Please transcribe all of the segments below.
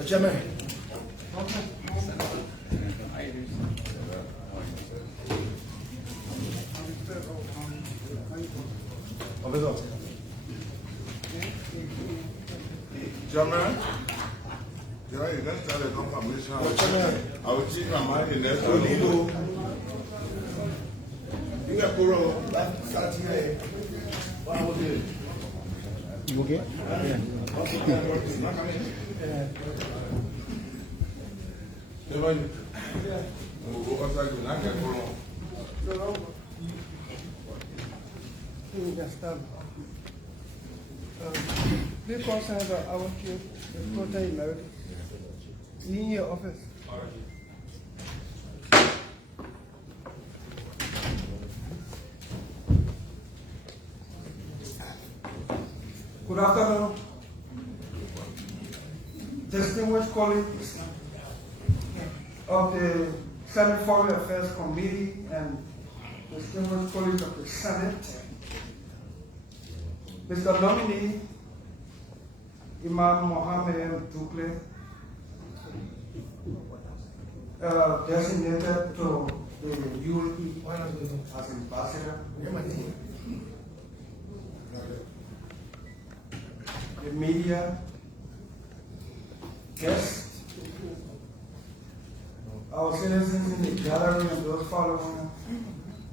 Chairman. Officer. Chairman, you let's start a confirmation. I will keep my mind in that. You got Kuro. That's here. What I will do. You okay? Please call Senator our chief, the Protein America. In your office. Good afternoon. Distinguished colleagues of the Senate Foreign Affairs Committee and distinguished colleagues of the Senate, Mr. Nominee Imam Mohammed Dukuly, designated to the UAE as ambassador. The media, guests, our citizens in the gallery and those following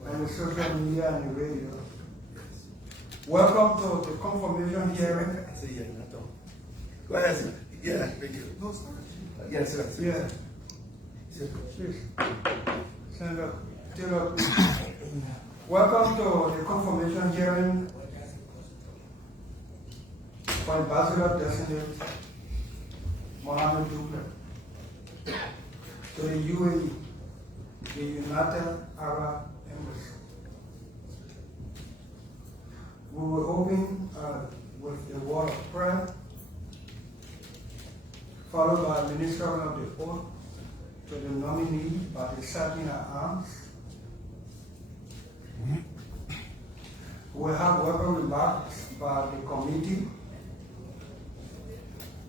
on the social media and the radio. Welcome to the confirmation hearing. Go ahead. Yeah, thank you. Yes, sir. Yeah. Please. Senator Taylor, please. Welcome to the confirmation hearing for Ambassador-Designate Mohammed Dukuly to the UAE, the United Arab Emirates. We will open with a word of prayer, followed by administration of the oath to the nominee by the Sergeant at Arms. We will have welcome remarks by the committee,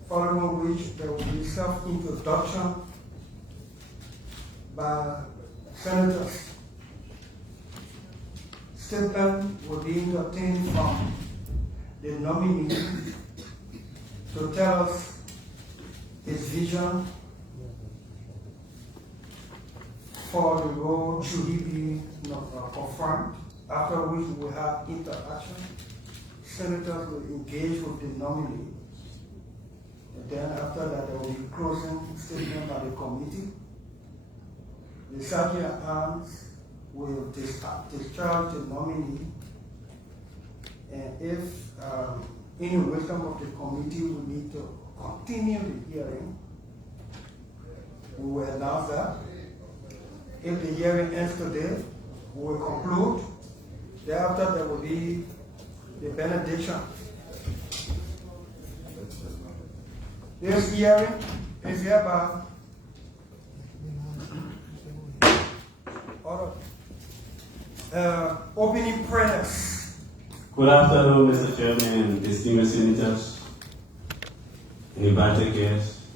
following which there will be self-introduction by senators. Statement will be obtained from the nominee to tell us his vision for the role should he be confirmed, after which we will have interaction. Senators will engage with the nominee. And then after that, there will be closing statement by the committee. The Sergeant at Arms will discharge the nominee, and if any wisdom of the committee will need to continue the hearing, we will announce that. If the hearing ends today, we will conclude. Thereafter, there will be the benediction. This hearing is hereby opening prayers. Good afternoon, Mr. Chairman, distinguished senators, and invited guests.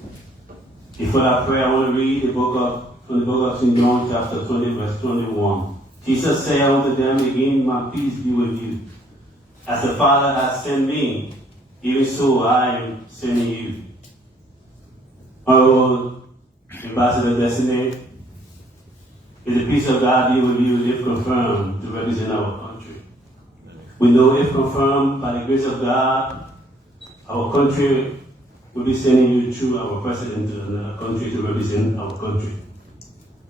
Before I pray, I want to read from the book of St. John, chapter 20, verse 21. Jesus said unto them, again, my peace be with you. As the Father has sent me, even so I am sending you. Honorable Ambassador-Designate, may the peace of God be with you if confirmed to represent our country. We know if confirmed by the grace of God, our country will be sending you through our president to another country to represent our country.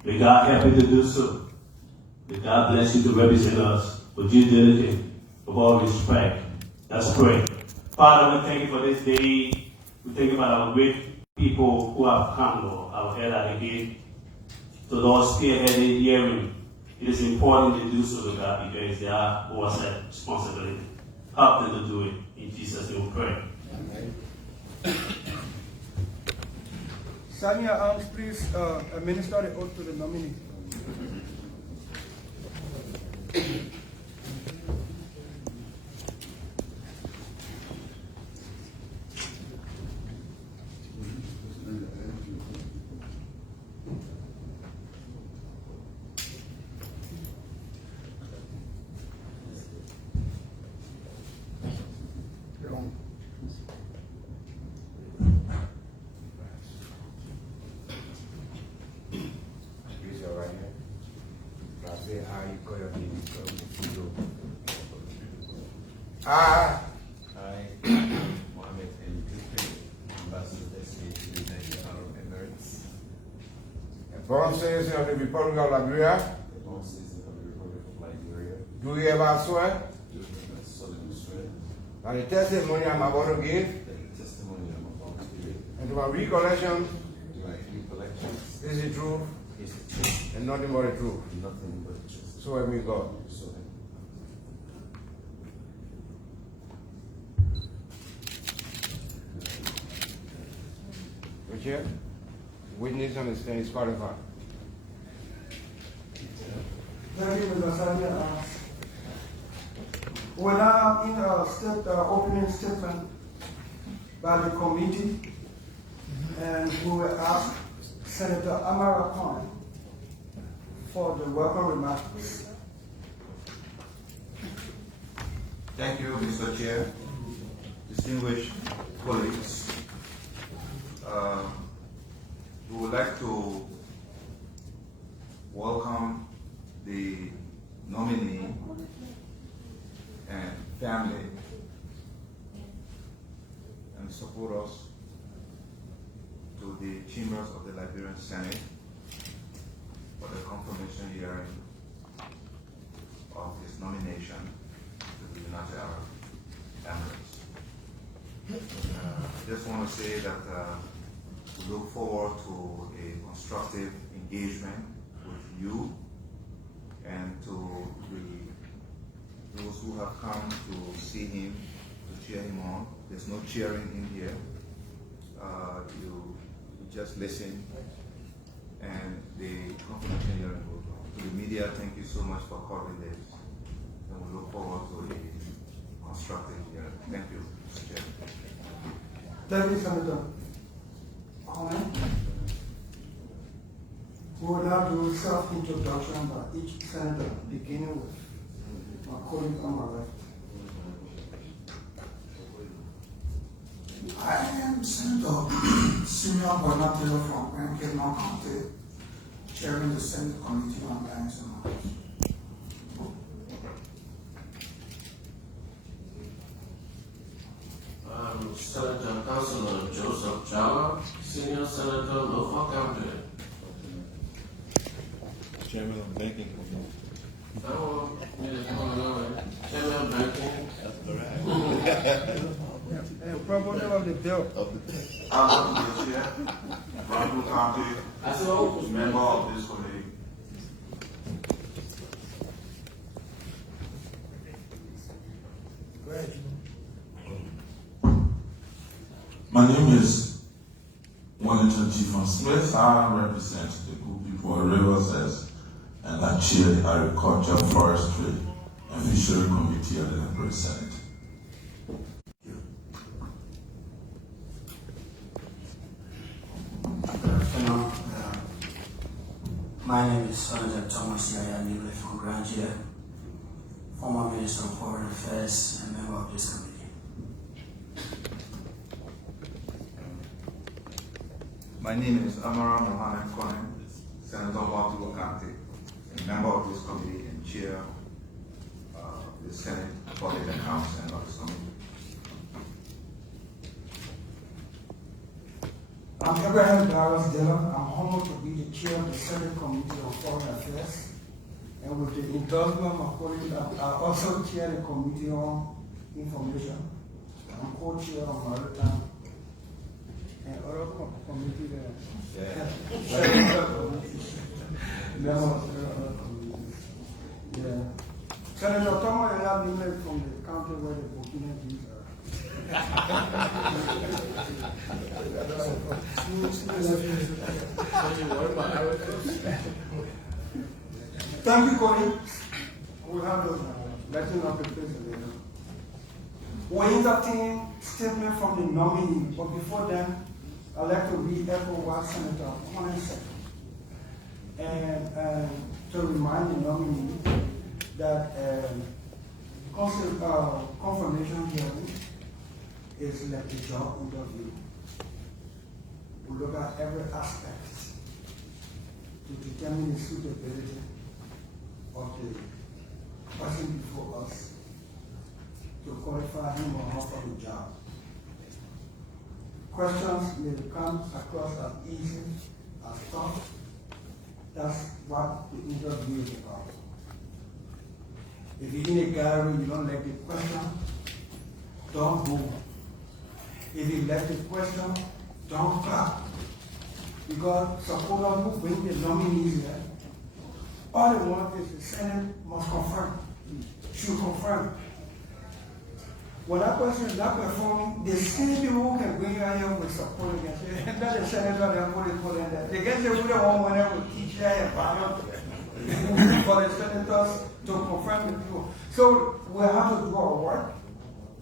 May God help you to do so. May God bless you to represent us with due diligence, with all respect. Let's pray. Father, we thank you for this day. We thank you for our great people who have come, Lord, our head at the gate. So Lord, spearheaded hearing. It is important to do so, God, because they are oversight responsibility. Help them to do it. In Jesus' name we pray. Amen. Sergeant at Arms, please administer the oath to the nominee. I, I, Mohammed Dukuly, Ambassador-Designate to the United Arab Emirates, a born citizen of the Republic of Liberia, the born citizen of the Republic of Liberia, do hereby swear do solemnly swear that the testimony I'm about to give that the testimony I'm about to give and to my recollection to my recollections is the truth is the truth, and nothing but the truth. nothing but the truth. So help me God. So help me. Chair, witness on the stand is qualified. Thank you, Mr. Sanya. We now in a opening statement by the committee, and we will ask Senator Amara Khan for the welcome remarks. Thank you, Mr. Chair, distinguished colleagues. We would like to welcome the nominee and family and supporters to the chambers of the Liberian Senate for the confirmation hearing of his nomination to the United Arab Emirates. I just want to say that we look forward to a constructive engagement with you and to those who have come to see him, to cheer him on. There's no cheering in here. You just listen, and the confirmation hearing will go. To the media, thank you so much for covering this, and we look forward to a constructive hearing. Thank you, Mr. Chair. Thank you, Senator Khan. We will now do self-introduction by each senator, beginning with my colleague on my left. I am Senator Senior Bonatero from Kenya County, chairing the Senate Committee on Lands and Matters. Senator Councilor Joseph Jala, Senior Senator, Norfolk County. Chairman of the Banking Committee. Chairman of Banking. Proponent of the bill. I'm the chair, Brandon County, member of this committee. My name is Wellington T. Smith. I represent the good people of Rivers and I chair the Agriculture, Forestry, and Fishery Committee of the Liberia Senate. Hello, my name is Senator Thomas Yaya Nible from Grangia, former Minister of Foreign Affairs and member of this committee. My name is Amara Mohammed Dukuly, Senator Mohammed Dukuly, a member of this committee and chair of the Senate Public Accounts and Audit Committee. I'm Abraham Barros Dillon. I'm honored to be the chair of the Senate Committee on Foreign Affairs. And with the endorsement of my colleague, I also chair the Committee on Information. I'm co-chair of Maritime and other committee there. Yeah. Senator Thomas Yaya from the county where the Burkina Bees are. Thank you, colleagues. We have those letting up the president. We entertain statement from the nominee, but before then, I'd like to re-echo what Senator Khan said. And to remind the nominee that confirmation hearing is like a job interview. We look at every aspect to determine the suitability of the person before us to qualify him or her for the job. Questions may come across as easy, as tough. That's what the interview is about. If you're in a gallery, you don't like the question, don't move. If you like the question, don't clap. Because supporters who bring the nominees there, all they want is the Senate must confirm, should confirm. When that person is not performing, the same people who can bring you here with support against you, and that's the senator they put in there. They get the one when they will teach you about for the senators to confirm the people. So we have to do our work,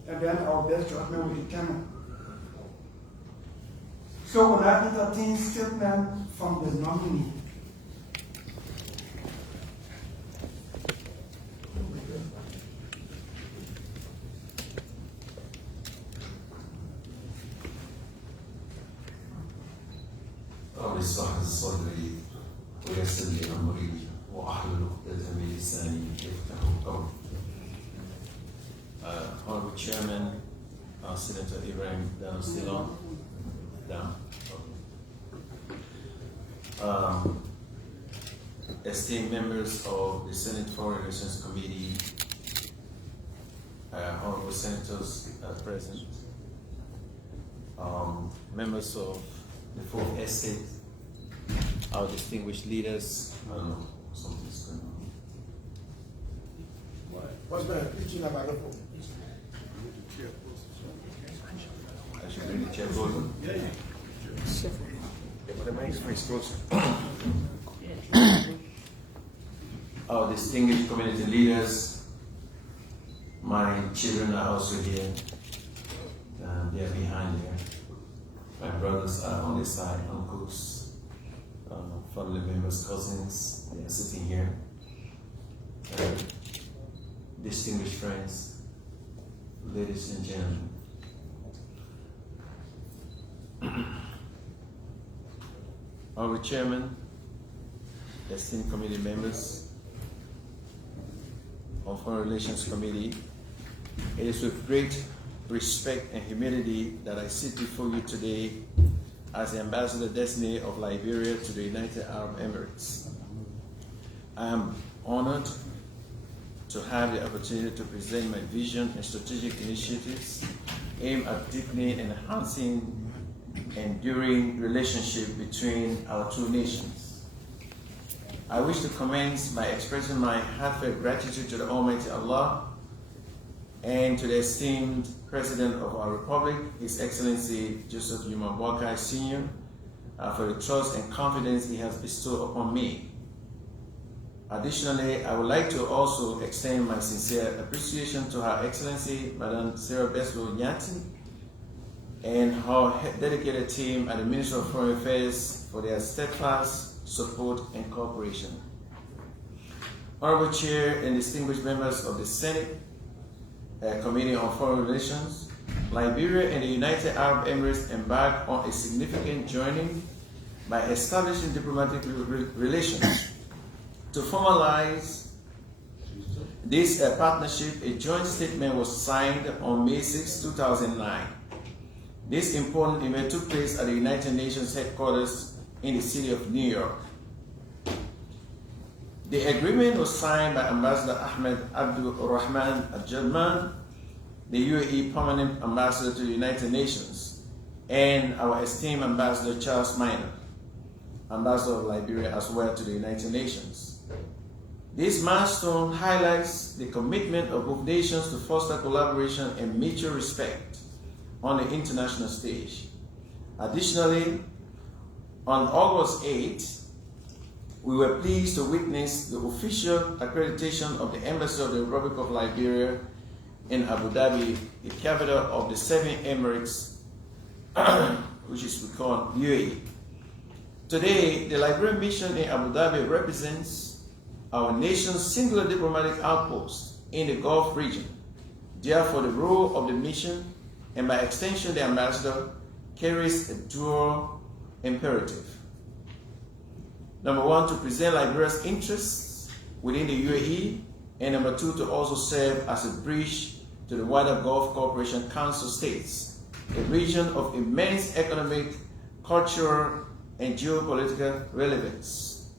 and then our best judgment will determine. So when I entertain statement from the nominee, رب اشرح لي صدري ويسر لي امري واحلل عقدة من لساني يفقهوا قولي. Honorable Chairman, Senator Ibrahim Silon, down. Esteemed members of the Senate Foreign Relations Committee, honorable senators present, members of the Fourth Estate, our distinguished leaders. I don't know, something's going on. What's the teaching about the phone? I should bring the chair closer. But the mic's face closer. Our distinguished community leaders, my children are also here. They are behind here. My brothers are on this side, uncles, family members, cousins, they are sitting here. Distinguished friends, ladies and gentlemen. Our chairman, esteemed committee members of Foreign Relations Committee, it is with great respect and humility that I sit before you today as the Ambassador-Designate of Liberia to the United Arab Emirates. I am honored to have the opportunity to present my vision and strategic initiatives aimed at deepening and enhancing enduring relationship between our two nations. I wish to commence by expressing my heartfelt gratitude to the Almighty Allah and to the esteemed President of our Republic, His Excellency Joseph Boakai Sr., for the trust and confidence he has bestowed upon me. Additionally, I would like to also extend my sincere appreciation to Her Excellency Madam Sarah Beslow Nyanti and her dedicated team at the Ministry of Foreign Affairs for their steadfast support and cooperation. Honorable Chair and distinguished members of the Senate Committee on Foreign Relations, Liberia and the United Arab Emirates embarked on a significant journey by establishing diplomatic relations. To formalize this partnership, a joint statement was signed on May 6, 2009. This important event took place at the United Nations headquarters in the city of New York. The agreement was signed by Ambassador Ahmed Abdul Rahman Al-Jadman, the UAE Permanent Ambassador to the United Nations, and our esteemed Ambassador Charles Minor, Ambassador of Liberia as well to the United Nations. This milestone highlights the commitment of both nations to foster collaboration and mutual respect on the international stage. Additionally, on August 8, we were pleased to witness the official accreditation of the Embassy of the Republic of Liberia in Abu Dhabi, the capital of the 7 Emirates, which is called UAE. Today, the Liberian mission in Abu Dhabi represents our nation's singular diplomatic outpost in the Gulf region. Therefore, the role of the mission, and by extension the ambassador, carries a dual imperative. Number one, to present Liberia's interests within the UAE, and number two, to also serve as a bridge to the wider Gulf Cooperation Council states, a region of immense economic, cultural, and geopolitical relevance.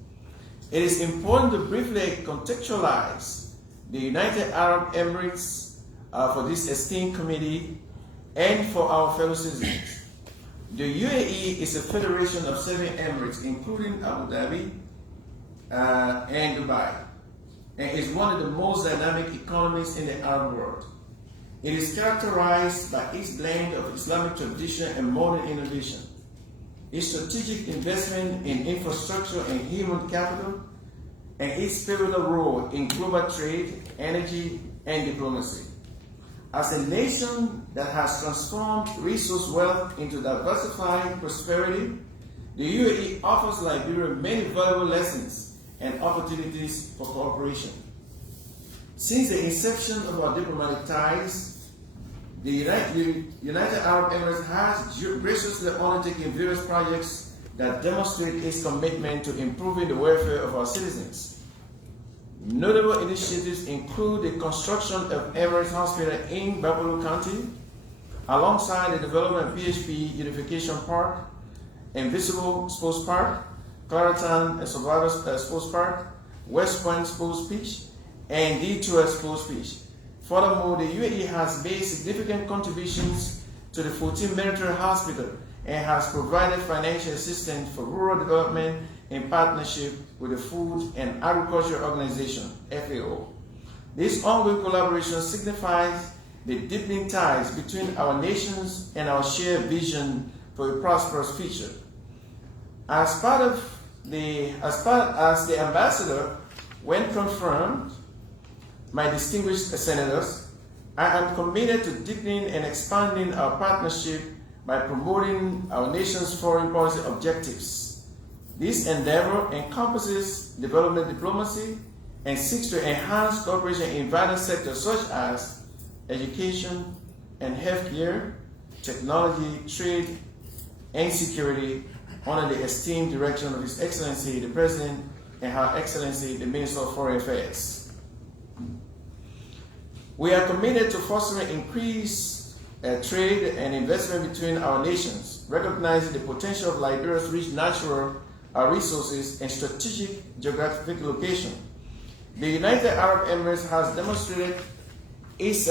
It is important to briefly contextualize the United Arab Emirates for this esteemed committee and for our fellow citizens. The UAE is a federation of 7 emirates, including Abu Dhabi and Dubai, and is one of the most dynamic economies in the Arab world. It is characterized by its blend of Islamic tradition and modern innovation, its strategic investment in infrastructure and human capital, and its pivotal role in global trade, energy, and diplomacy. As a nation that has transformed resource wealth into diversified prosperity, the UAE offers Liberia many valuable lessons and opportunities for cooperation. Since the inception of our diplomatic ties, the United Arab Emirates has graciously undertaken various projects that demonstrate its commitment to improving the welfare of our citizens. Notable initiatives include the construction of Emirates Hospital in Babylon County, alongside the development of PHP Unification Park, Invisible Sports Park, Clarendon Survivors Sports Park, West Point Sports Pitch, and D2S Sports Pitch. Furthermore, the UAE has made significant contributions to the 14th Military Hospital and has provided financial assistance for rural development in partnership with the Food and Agriculture Organization, FAO. This ongoing collaboration signifies the deepening ties between our nations and our shared vision for a prosperous future. As the ambassador, when confirmed, my distinguished senators, I am committed to deepening and expanding our partnership by promoting our nation's foreign policy objectives. This endeavor encompasses development diplomacy and seeks to enhance cooperation in vital sectors such as education and healthcare, technology, trade, and security under the esteemed direction of His Excellency the President and Her Excellency the Minister of Foreign Affairs. We are committed to fostering increased trade and investment between our nations, recognizing the potential of Liberia's rich natural resources and strategic geographic location. The United Arab Emirates has demonstrated its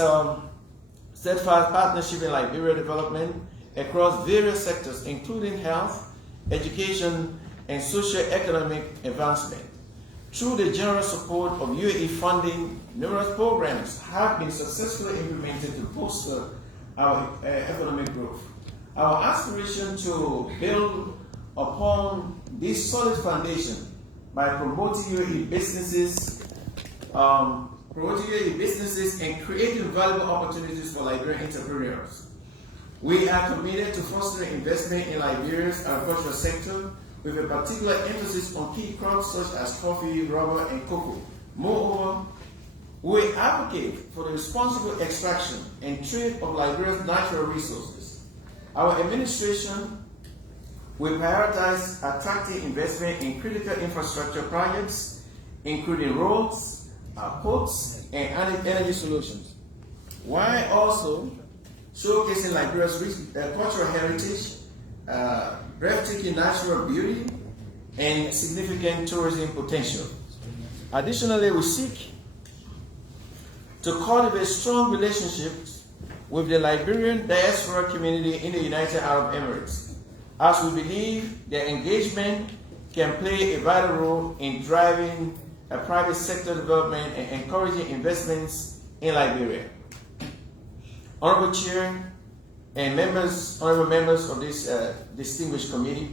steadfast partnership in Liberia development across various sectors, including health, education, and socio-economic advancement. Through the generous support of UAE funding, numerous programs have been successfully implemented to bolster our economic growth. Our aspiration to build upon this solid foundation by promoting UAE businesses and creating valuable opportunities for Liberian entrepreneurs. We are committed to fostering investment in Liberia's agricultural sector, with a particular emphasis on key crops such as coffee, rubber, and cocoa. Moreover, we advocate for the responsible extraction and trade of Liberia's natural resources. Our administration will prioritize attracting investment in critical infrastructure projects, including roads, ports, and energy solutions, while also showcasing Liberia's rich cultural heritage, breathtaking natural beauty, and significant tourism potential. Additionally, we seek to cultivate strong relationships with the Liberian diaspora community in the United Arab Emirates, as we believe their engagement can play a vital role in driving a private sector development and encouraging investments in Liberia. Honorable Chair and honorable members of this distinguished committee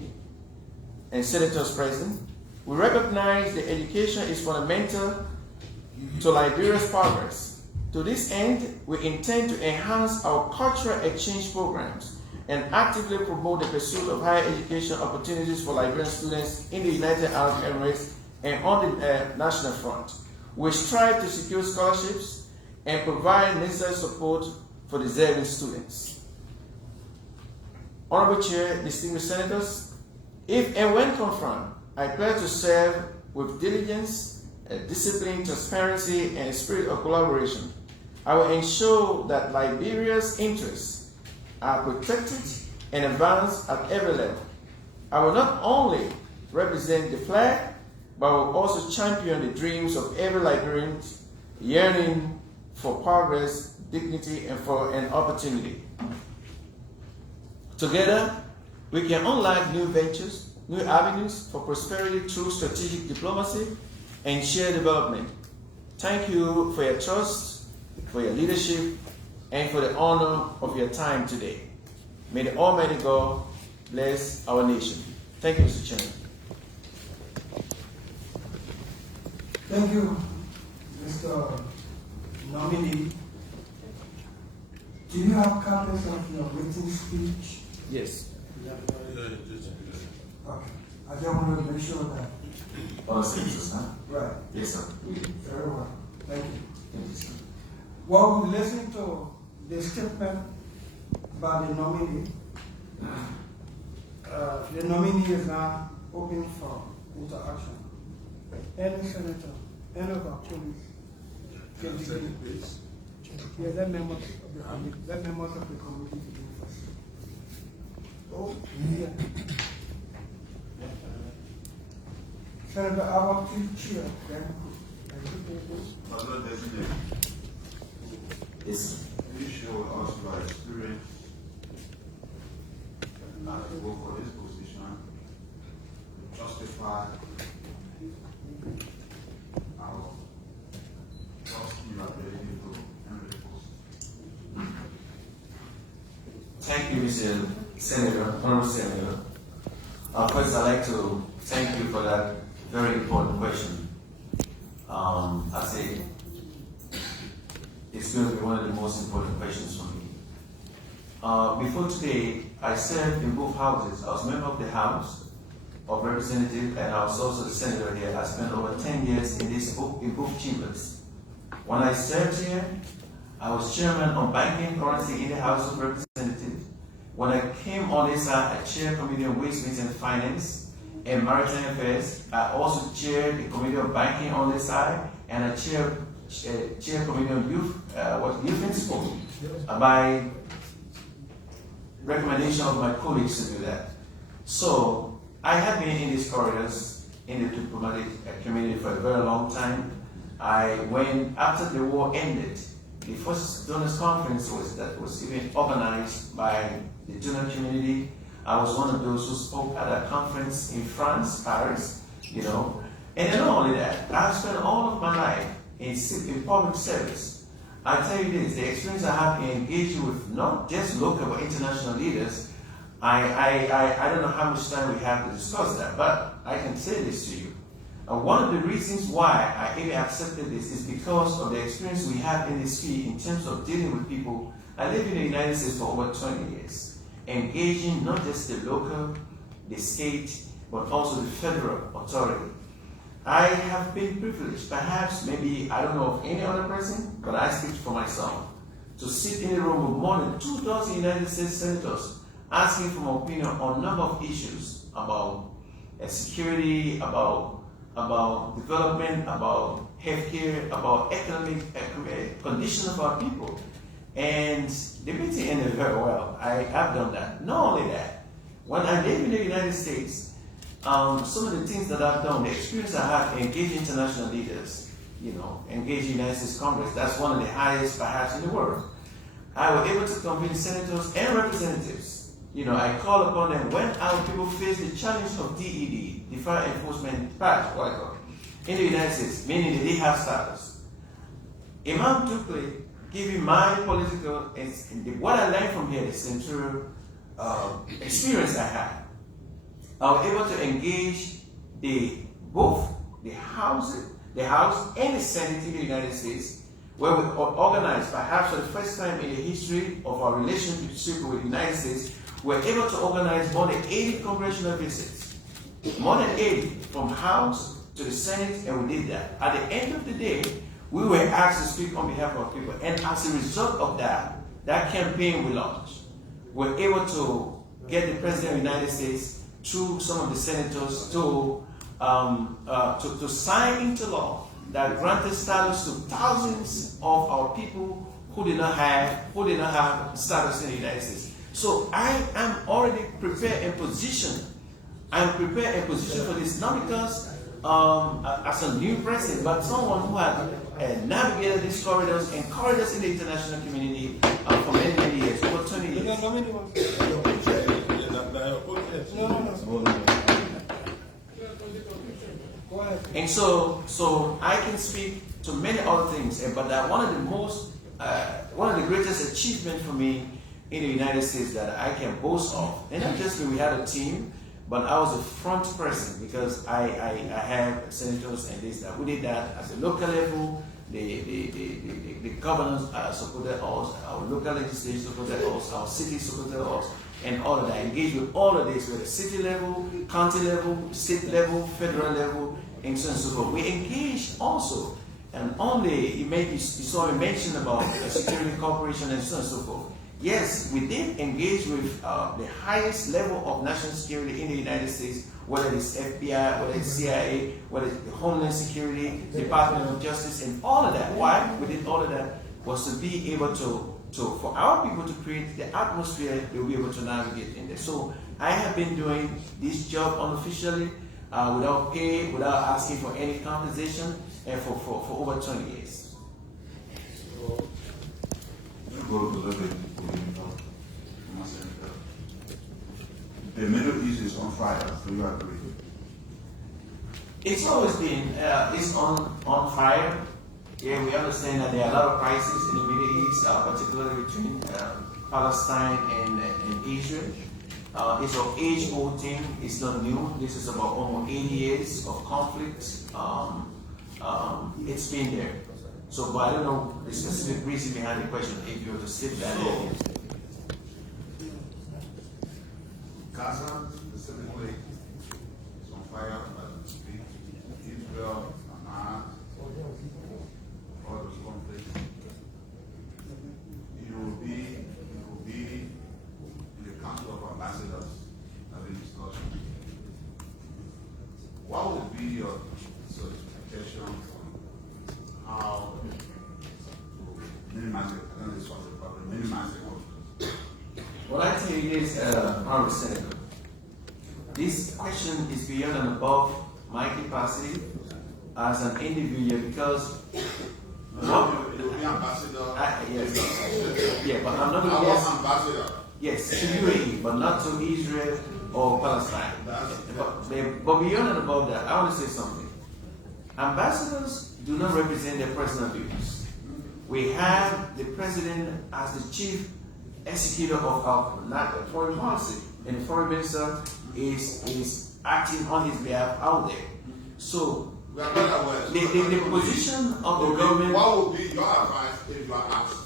and senators present, we recognize that education is fundamental to Liberia's progress. To this end, we intend to enhance our cultural exchange programs and actively promote the pursuit of higher education opportunities for Liberian students in the United Arab Emirates and on the national front. We strive to secure scholarships and provide necessary support for deserving students. Honorable Chair, distinguished senators, if and when confirmed, I pledge to serve with diligence, discipline, transparency, and a spirit of collaboration. I will ensure that Liberia's interests are protected and advanced at every level. I will not only represent the flag, but I will also champion the dreams of every Liberian yearning for progress, dignity, and for an opportunity. Together, we can unlock new ventures, new avenues for prosperity through strategic diplomacy and shared development. Thank you for your trust, for your leadership, and for the honor of your time today. May the Almighty God bless our nation. Thank you, Mr. Chairman. Thank you, Mr. Nominee. Do you have copies of your written speech? Yes. Okay. I just want to make sure that. All senators, huh? Right. Yes, sir. Very well. Thank you. Thank you, sir. Well, we listened to the statement by the nominee. The nominee is now open for interaction. Any senator, any of our colleagues can begin. Yeah, let members of the committee begin first. Oh, yeah. Senator Abati, Chair. Ambassador-Designate, Yes, sir. can you share with us your experience as you go for this position to justify our trust you are able to handle the post? Thank you, Mr. Senator, Honorable Senator. First, I'd like to thank you for that very important question. I say it's going to be one of the most important questions for me. Before today, I served in both houses. I was a member of the House of Representatives, and I was also the senator here. I spent over 10 years in both chambers. When I served here, I was chairman on banking currency in the House of Representatives. When I came on this side, I chaired Committee on Waste, Means and Finance and Maritime Affairs. I also chaired the Committee on Banking on this side, and I chaired Committee on Youth and Sport. By recommendation of my colleagues to do that. So I have been in these corridors in the diplomatic community for a very long time. After the war ended, the first donors conference was even organized by the donor community. I was one of those who spoke at a conference in France, Paris, And not only that, I've spent all of my life in public service. I tell you this, the experience I have in engaging with not just local but international leaders, I don't know how much time we have to discuss that, but I can say this to you. One of the reasons why I even accepted this is because of the experience we have in this field in terms of dealing with people. I lived in the United States for over 20 years, engaging not just the local, the state, but also the federal authority. I have been privileged, perhaps, maybe, I don't know of any other person, but I speak for myself, to sit in a room with more than 2,000 United States senators asking for my opinion on a number of issues about security, about development, about healthcare, about economic condition of our people. And the meeting ended very well. I have done that. Not only that, when I live in the United States, some of the things that I've done, the experience I have engaging international leaders, engaging United States Congress, that's one of the highest perhaps in the world. I was able to convene senators and representatives. I call upon them when our people face the challenge of DED, Deferred Enforcement Patch, what I call it, in the United States, meaning that they have status. Imam Dukuly, giving my political, what I learned from here, the central experience I had, I was able to engage both the House and the Senate in the United States, where we organized, perhaps for the first time in the history of our relationship with the United States, we were able to organize more than 80 congressional visits. More than 80, from House to the Senate, and we did that. At the end of the day, we were asked to speak on behalf of people, and as a result of that campaign we launched, we were able to get the President of the United States through some of the senators to sign into law that granted status to thousands of our people who did not have status in the United States. So I am already prepared and positioned. I'm prepared and positioned for this, not because as a new president, but someone who had navigated these corridors and corridors in the international community for many, many years, over 20 years. And so I can speak to many other things, but one of the greatest achievements for me in the United States that I can boast of, and not just when we had a team, but I was a front person because I have senators and this that. We did that at the local level. The governors supported us, our local legislature supported us, our city supported us, and all of that. Engaged with all of this, with the city level, county level, state level, federal level, and so on and so forth. We engaged also, and only you saw me mention about security cooperation and so on and so forth. Yes, we did engage with the highest level of national security in the United States, whether it's FBI, whether it's CIA, whether it's the Homeland Security, Department of Justice, and all of that. Why we did all of that was to be able for our people to create the atmosphere they'll be able to navigate in there. So I have been doing this job unofficially, without pay, without asking for any compensation, and for over 20 years. The Middle East is on fire. Do you agree? It's always been it's on fire. Yeah, we understand that there are a lot of crises in the Middle East, particularly between Palestine and Israel. It's an age-old thing. It's not new. This is about almost 80 years of conflict. It's been there. So, but I don't know the specific reason behind the question. If you were to sit that in. Gaza specifically is on fire, but Israel, Hamas, all those conflicts. You will be in the Council of Ambassadors having discussion. What would be your expectation on how to minimize it? I know this was a problem, minimize it. What I tell you is, Honorable Senator, this question is beyond and above my capacity as an individual because you'll be ambassador. Yes. Yeah, but I'm not ambassador. Yes, to UAE, but not to Israel or Palestine. But beyond and above that, I want to say something. Ambassadors do not represent their personal views. We have the president as the chief executor of our foreign policy, and the foreign minister is acting on his behalf out there. So the position of the government. What would be your advice if you are asked?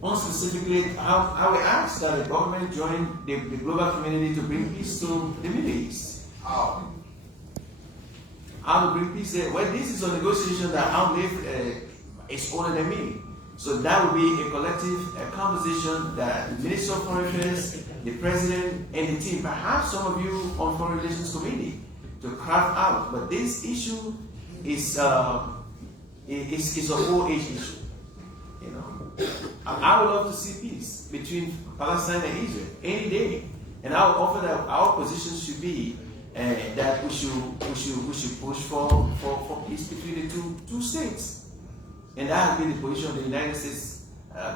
More specifically, I will ask that the government join the global community to bring peace to the Middle East. How? How to bring peace there? Well, this is a negotiation that I believe is older than me. So that would be a collective conversation that the Minister of Foreign Affairs, the President, and the team, perhaps some of you on Foreign Relations Committee, to craft out. But this issue is a whole age issue. You know, I would love to see peace between Palestine and Israel any day, and I would offer that our position should be that we should push for peace between the two states. And that has been the position of the United States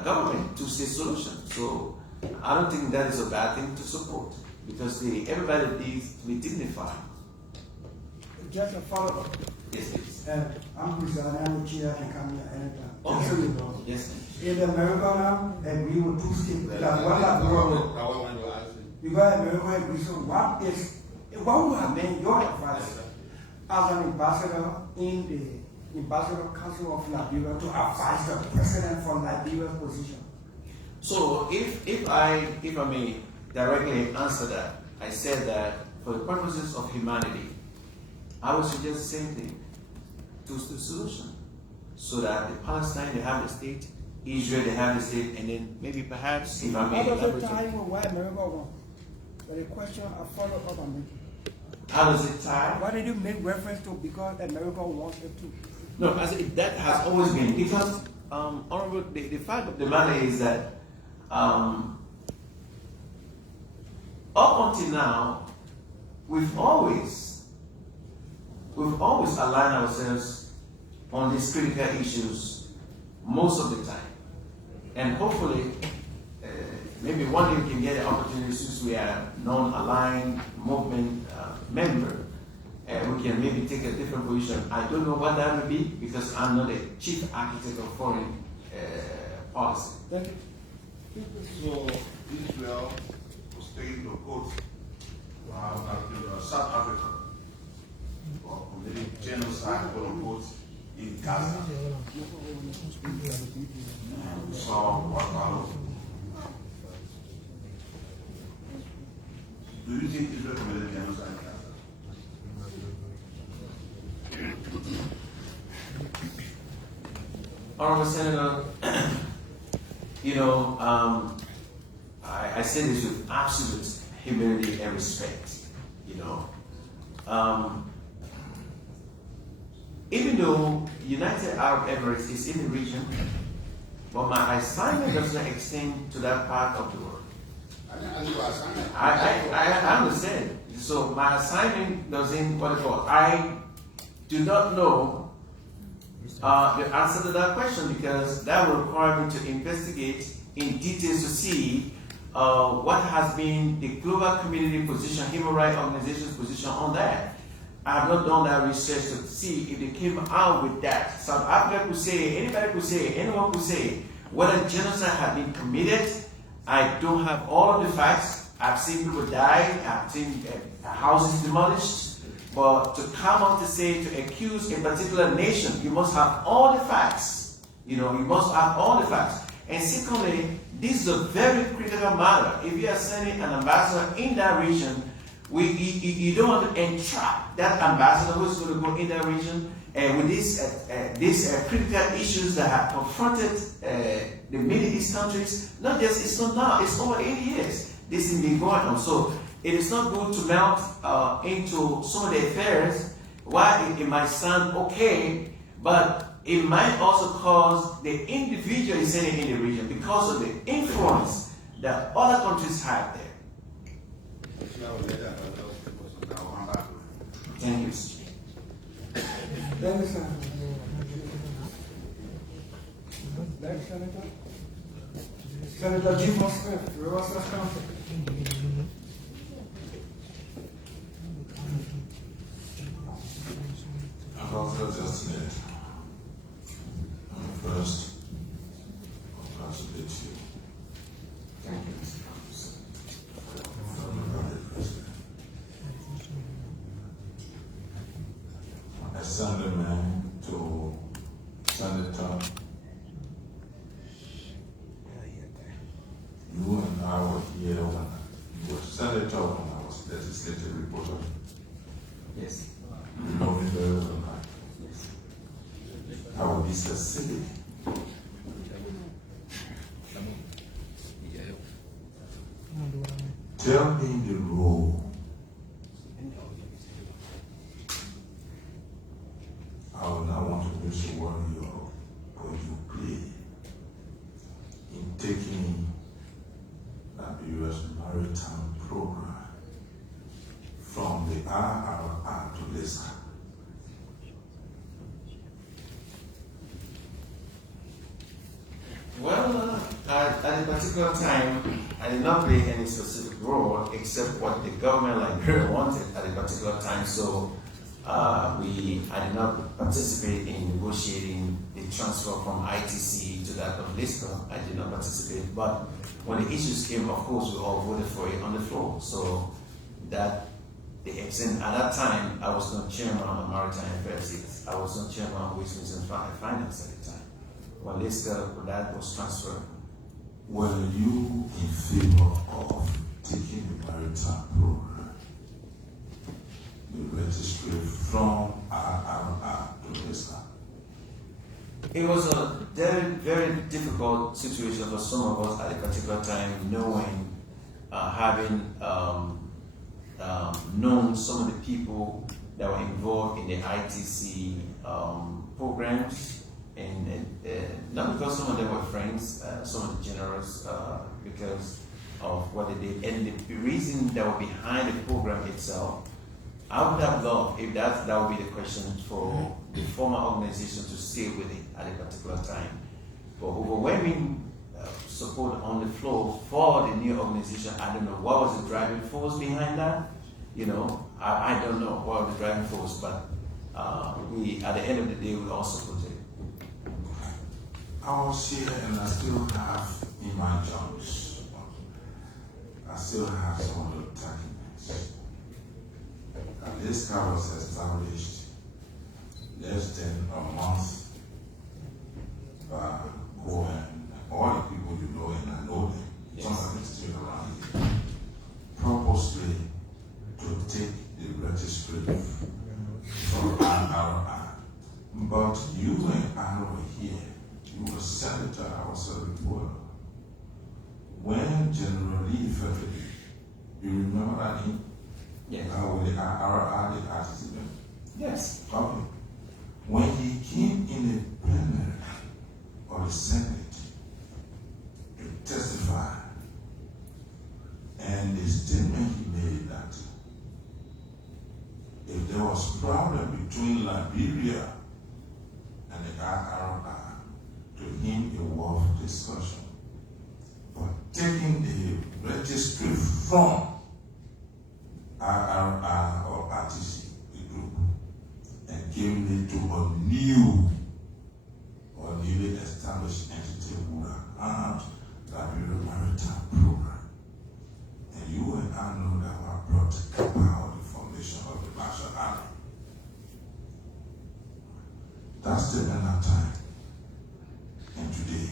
government, two-state solution. So I don't think that is a bad thing to support because everybody needs to be dignified. Just a follow-up. Yes, please. I'm president, I'm the chair, I can come here anytime. Okay. Just so you know. Yes. If America agree with two states, that's what I'm going because America agrees, so what would have been your advice as an ambassador in the Ambassador Council of Liberia to advise the president for Liberia's position? So if I may directly answer that, I said that for the purposes of humanity, I would suggest the same thing, two-state solution, so that the Palestine they have the state, Israel they have the state, and then maybe perhaps if I may How does it elaborate. tie with why America won? But the question I follow up on it. How does it tie? Why did you make reference to because America wants it too? No, that has always been because Honorable, the fact of the matter is that up until now, we've always aligned ourselves on these critical issues most of the time. And hopefully, maybe one day we can get an opportunity, since we are non-aligned movement member, we can maybe take a different position. I don't know what that will be, because I'm not a chief architect of foreign policy. Thank you. So Israel was taken to court South Africa for committing genocide, quote unquote, in Gaza. So what followed? Do you think Israel committed genocide in Gaza? Honorable Senator, I say this with absolute humility and respect. Even though United Arab Emirates is in the region, but my assignment does not extend to that part of the world. I understand. So my assignment doesn't, I do not know the answer to that question, because that will require me to investigate in details to see what has been the global community position, human rights organizations' position on that. I have not done that research to see if they came out with that. South Africa could say, anybody could say, anyone could say, whether genocide had been committed. I don't have all of the facts. I've seen people die, I've seen houses demolished. But to come out to say, to accuse a particular nation, you must have all the facts. You must have all the facts. And secondly, this is a very critical matter. If you are sending an ambassador in that region, you don't want to entrap that ambassador who is going to go in that region with these critical issues that have confronted the Middle East countries. Not just, it's not now, it's over 80 years. This has been going on. So it is not good to melt into some of the affairs. While it might sound okay, but it might also cause the individual is sitting in the region because of the influence that other countries have there. Thank you, Mr. Chief. Thank you, Senator. Next, Senator. Senator Jim Smith, Riverside County. Ambassador-Designate, first, congratulate you. Thank you, Mr. President. I send a man to Senator. You and I were here when you were senator, when I was legislative reporter. Yes. You know me very well. Yes. I will be specific. Tell me the role I will not want to miss a word you play in taking Liberia's maritime program from the RRR to LISA. Well, at a particular time, I did not play any specific role except what the government Liberia wanted at a particular time. So I did not participate in negotiating the transfer from ITC to that of LISA. I did not participate. But when the issues came, of course, we all voted for it on the floor. So that the extent at that time, I was not chairman of Maritime Affairs. I was not chairman of Waste and Finance at the time. When that was transferred. Were you in favor of taking the maritime program, the registry from RRR to LISA? It was a very, very difficult situation for some of us at a particular time, knowing, having known some of the people that were involved in the ITC programs, and not because some of them were friends, some of the generals, because of what they did, and the reason that were behind the program itself. I would have loved if that would be the question for the former organization to stay with it at a particular time. But overwhelming support on the floor for the new organization, I don't know what was the driving force behind that. You know, I don't know what was the driving force, but we, at the end of the day, we all support it. I was here and I still have in my jobs. I still have some of the documents. This car was established less than a month by Cohen, all the people you know, and I know them. Some of them still around here. Purposely to take the registry from RRI. But you and I were here. You were senator, I was a reporter. When General Lee fell, you remember that name? Yes. With the RRI participant? Yes. Okay. When he came in the plenary of the Senate to testify, and the statement he made that if there was a problem between Liberia and the RRI, to him it was discussion. But taking the registry from RRI or RTC, the group, and giving it to a new or newly established entity who would have Liberia Maritime Program. And you and I know that what brought about the formation of the Marshall Army. That's the end of time. And today,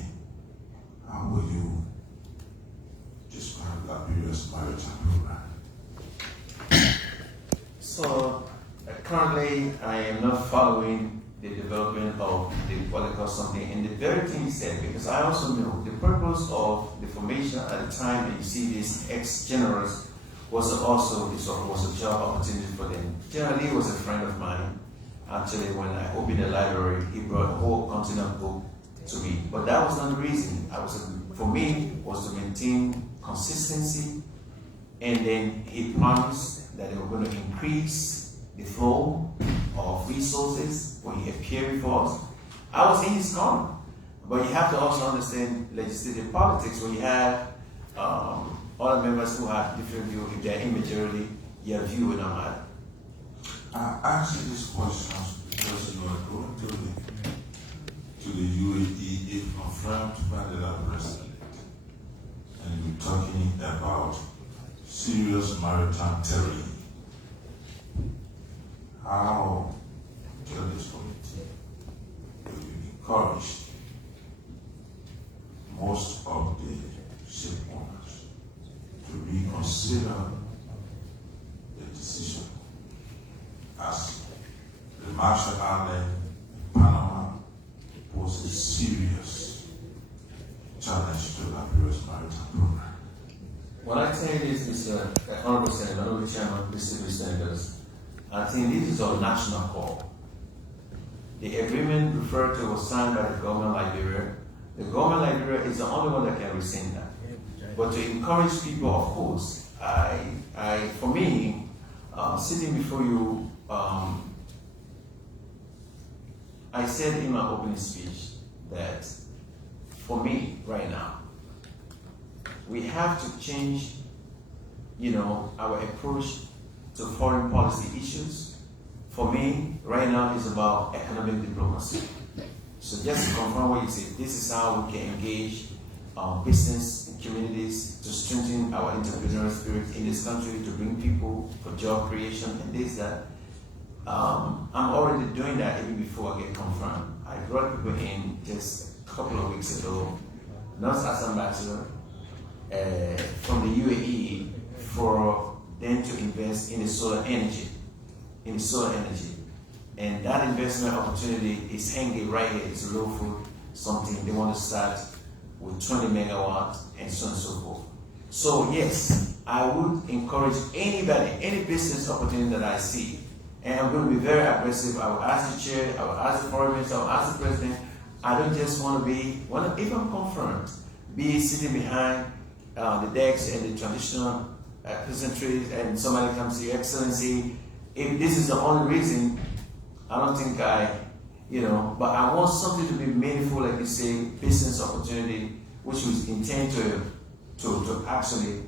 how will you describe Liberia's maritime program? So currently, I am not following the development of the political something, and the very thing he said, because I also know the purpose of the formation at the time that you see these ex-generals was also was a job opportunity for them. General Lee was a friend of mine. Actually, when I opened the library, he brought a whole continent book to me. But that was not the reason. For me, was to maintain consistency, and then he promised that they were going to increase the flow of resources when he appeared before us. I was in his corner, but you have to also understand legislative politics when you have other members who have different views. If they're in majority, your view will not matter. I ask you these questions because you are going to the UAE if confirmed by the president, and you're talking about serious maritime terrorism. How tell this committee will you encourage most of the ship owners to reconsider the decision as the Marshall Islands, Panama poses serious challenge to Liberia's maritime program? What I tell you is, Mr. Honorable Senator, Honorable Chairman, distinguished senators, I think this is a national call. The agreement referred to was signed by the government of Liberia. The government of Liberia is the only one that can rescind that. But to encourage people, of course, for me, sitting before you, I said in my opening speech that for me right now, we have to change, our approach to foreign policy issues. For me, right now, it's about economic diplomacy. So just to confirm what you said, this is how we can engage business and communities to strengthen our entrepreneurial spirit in this country, to bring people for job creation and this, that. I'm already doing that even before I get confirmed. I brought people in just a couple of weeks ago, not as ambassador, from the UAE for them to invest in the solar energy. And that investment opportunity is hanging right here. It's a low food, something they want to start with 20 megawatts and so on and so forth. So yes, I would encourage anybody, any business opportunity that I see, and I'm going to be very aggressive. I will ask the chair, I will ask the foreign minister, I will ask the president, I don't just want to be, if I'm confirmed, be sitting behind the decks and the traditional pleasantries and somebody comes to Your Excellency. If this is the only reason, I don't think but I want something to be meaningful, like you say, business opportunity, which we intend to actually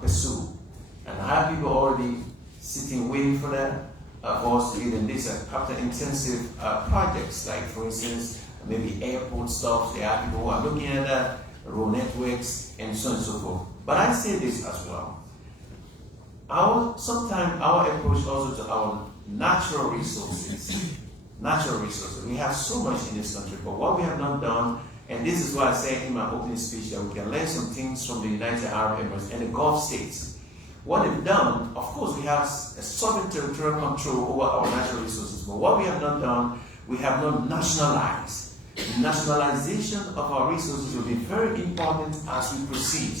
pursue. And I have people already sitting waiting for that, for us to either these are capital intensive projects, like for instance, maybe airport stuff. There are people who are looking at that, road networks, and so on and so forth. But I say this as well. Sometimes our approach also to our natural resources. We have so much in this country, but what we have not done, and this is what I said in my opening speech, that we can learn some things from the United Arab Emirates and the Gulf states. What they've done, of course, we have a sovereign territorial control over our natural resources, but what we have not done, we have not nationalized. The nationalization of our resources will be very important as we proceed.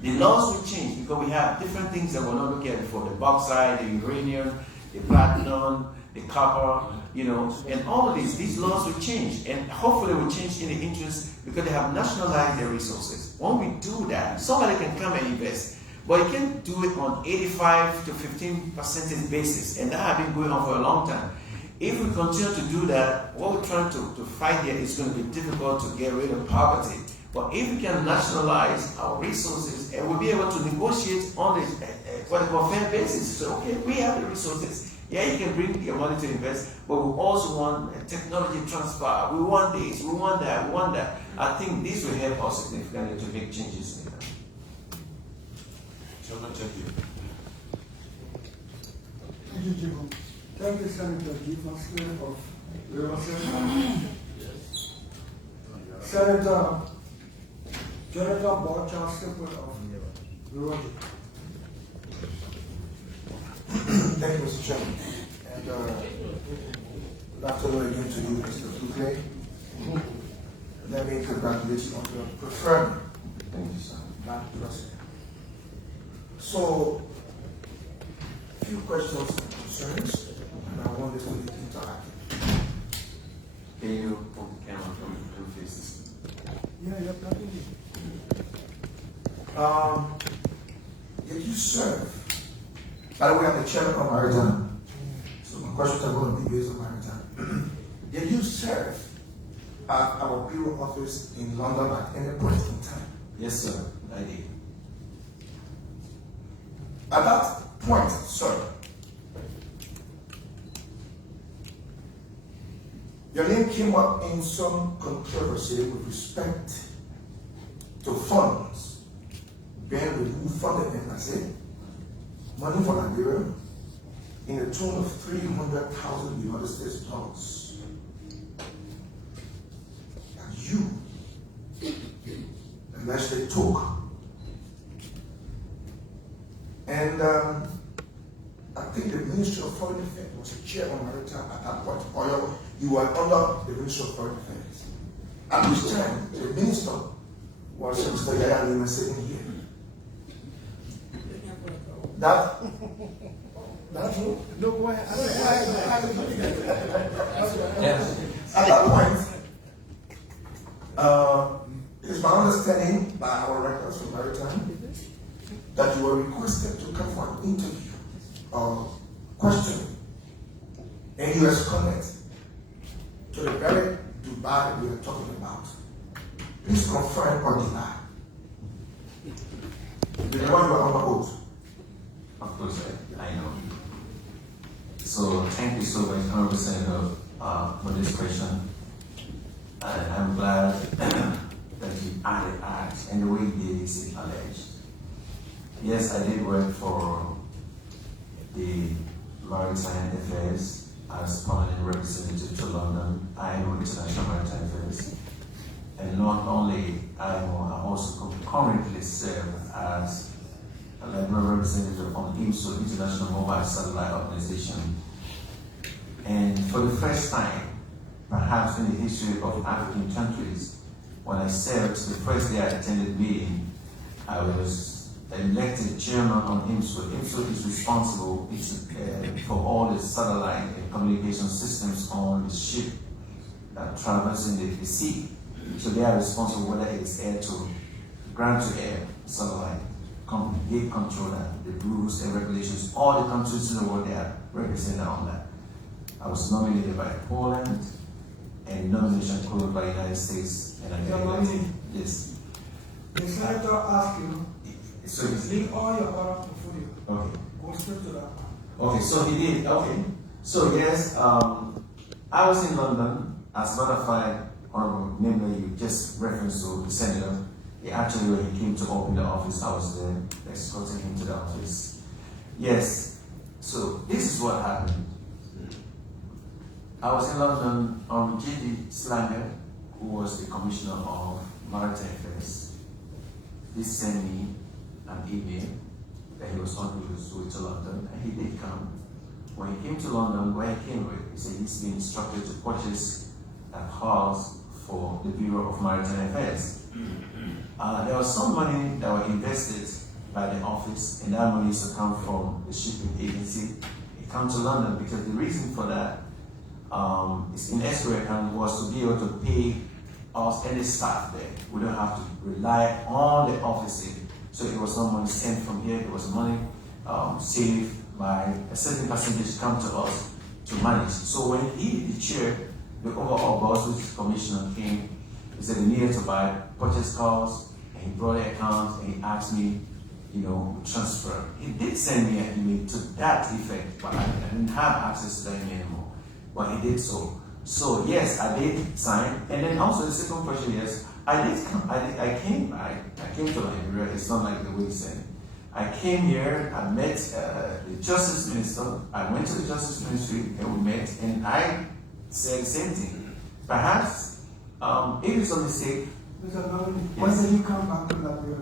The laws will change because we have different things that we're not looking at before: the bauxite, the uranium, the platinum, the copper, and all of these laws will change, and hopefully will change in the interest because they have nationalized their resources. When we do that, somebody can come and invest, but you can't do it on 85 to 15% basis, and that has been going on for a long time. If we continue to do that, what we're trying to fight here is going to be difficult to get rid of poverty. But if we can nationalize our resources, and we'll be able to negotiate on this what they call fair basis. So, okay, we have the resources. Yeah, you can bring your money to invest, but we also want a technology transfer. We want this, we want that, we want that. I think this will help us significantly to make changes in that. Chairman, thank you. Thank you, Jim. Thank you, Senator Gifford of Riverside. Senator Jonathan Borchard of Riverside. Thank you, Mr. Chairman. And good afternoon again to you, Mr. Dukuly. Let me congratulate you on your preferred Madam President. So, a few questions and concerns, and I want this to be interactive. Can you put the camera from two faces? Yeah, probably. Did you serve? By the way, I'm the chairman of Maritime, so my questions are going to be based on Maritime. Did you serve at our bureau office in London at any point in time? Yes, sir, I did. At that point, sir, your name came up in some controversy with respect to funds being removed from the embassy, money for Liberia, in the tune of $300,000 United States dollars. And you allegedly took. And I think the Ministry of Foreign Affairs was a chair on Maritime at that point, or you were under the Ministry of Foreign Affairs. At which time, the minister was Mr. Yaya Lima sitting here. That's true? No, go ahead. At that point, it's my understanding by our records from Maritime that you were requested to come for an interview or questioning, and you responded to the very Dubai we are talking about. Please confirm or deny. The one you are on the oath. Of course, I know. So thank you so much, Honorable Senator, for this question. I'm glad that you added acts and the way you did is alleged. Yes, I did work for the Maritime Affairs as permanent representative to London. I know International Maritime Affairs. And not only I also concurrently serve as a representative on IMSO, International Mobile Satellite Organization. And for the first time, perhaps in the history of African countries, when I served, the first day I attended meeting, I was elected chairman on IMSO. IMSO is responsible for all the satellite and communication systems on the ship traversing the sea. So they are responsible whether it's air to ground to air, sort of like gate control and the rules and regulations. All the countries in the world, they are represented on that. I was nominated by Poland and nomination called by the United States and America. Yes. The senator asked you, So leave all your other portfolio. okay. Go straight to that one. Okay, so he did. Okay. So yes, I was in London. As a matter of fact, namely, you just referenced to the senator. He actually, when he came to open the office, I was there, escorting him to the office. Yes. So this is what happened. I was in London. G.D. Slanger, who was the Commissioner of Maritime Affairs, he sent me an email that he was on his way to London, and he did come. When he came to London, where he came with, he said he's been instructed to purchase a house for the Bureau of Maritime Affairs. There was some money that were invested by the office, and that money used to come from the shipping agency. It came to London because the reason for that is in escrow account was to be able to pay us and the staff there. We don't have to rely on the office. So it was not money sent from here, it was money saved by a certain percentage come to us to manage. So when he, the chair, the overall boss, which is commissioner, came, he said he needed to buy purchase cars, and he brought the account and he asked me, transfer. He did send me an email to that effect, but I didn't have access to that email anymore. But he did so. So yes, I did sign, and then also the second question, yes, I came to Liberia. It's not like the way he said it. I came here, I met the Justice Minister, I went to the Justice Ministry, and we met, and I said the same thing. Perhaps, if it's a mistake. Mr. Nominee, when did you come back to Liberia?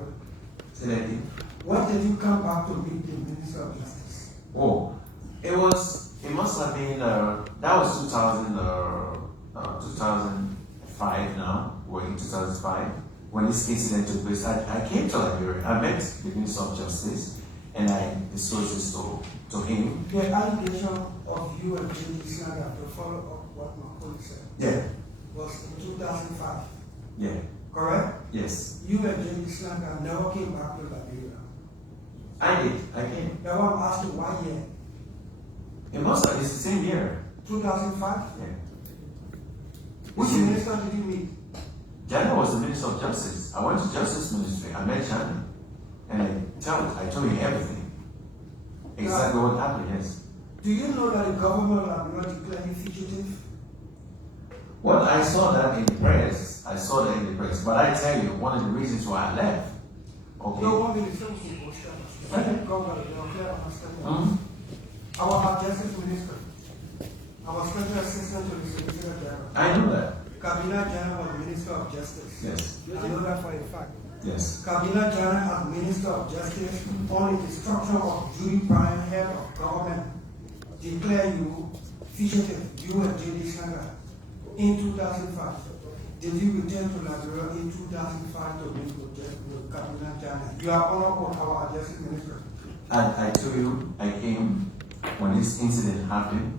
Say that again. When did you come back to meet the Minister of Justice? Oh, it must have been, that was 2005 now, we're in 2005. When this incident took place, I came to Liberia. I met the Minister of Justice, and I disclosed this to him. The allegation of you and J.D. Slanger, to follow up what my colleague said, Yeah. was in 2005. Yeah. Correct? Yes. You and J.D. Slanger never came back to Liberia. I did. I came. Now I'm asking why year? It must have. It's the same year. 2005? Yeah. Which minister did you meet? Jana was the Minister of Justice. I went to Justice Ministry. I met Jana, and I told him everything. Exactly what happened. Yes. Do you know that the government are not declaring fugitive? Well, I saw that in the press. But I tell you, one of the reasons why I left. Okay. No one will say our Justice Minister, our Special Assistant to the Solicitor General. I know that. Kabila Jana was Minister of Justice. Yes. I know that for a fact. Yes. Kabila Jana as Minister of Justice, on the instruction of Judy Prime, head of government, declare you fugitive, you and J.D. Slanger, in 2005. Did you return to Liberia in 2005 to meet with Kabila Jana? You are honorable our Justice Minister. I told you, I came when this incident happened.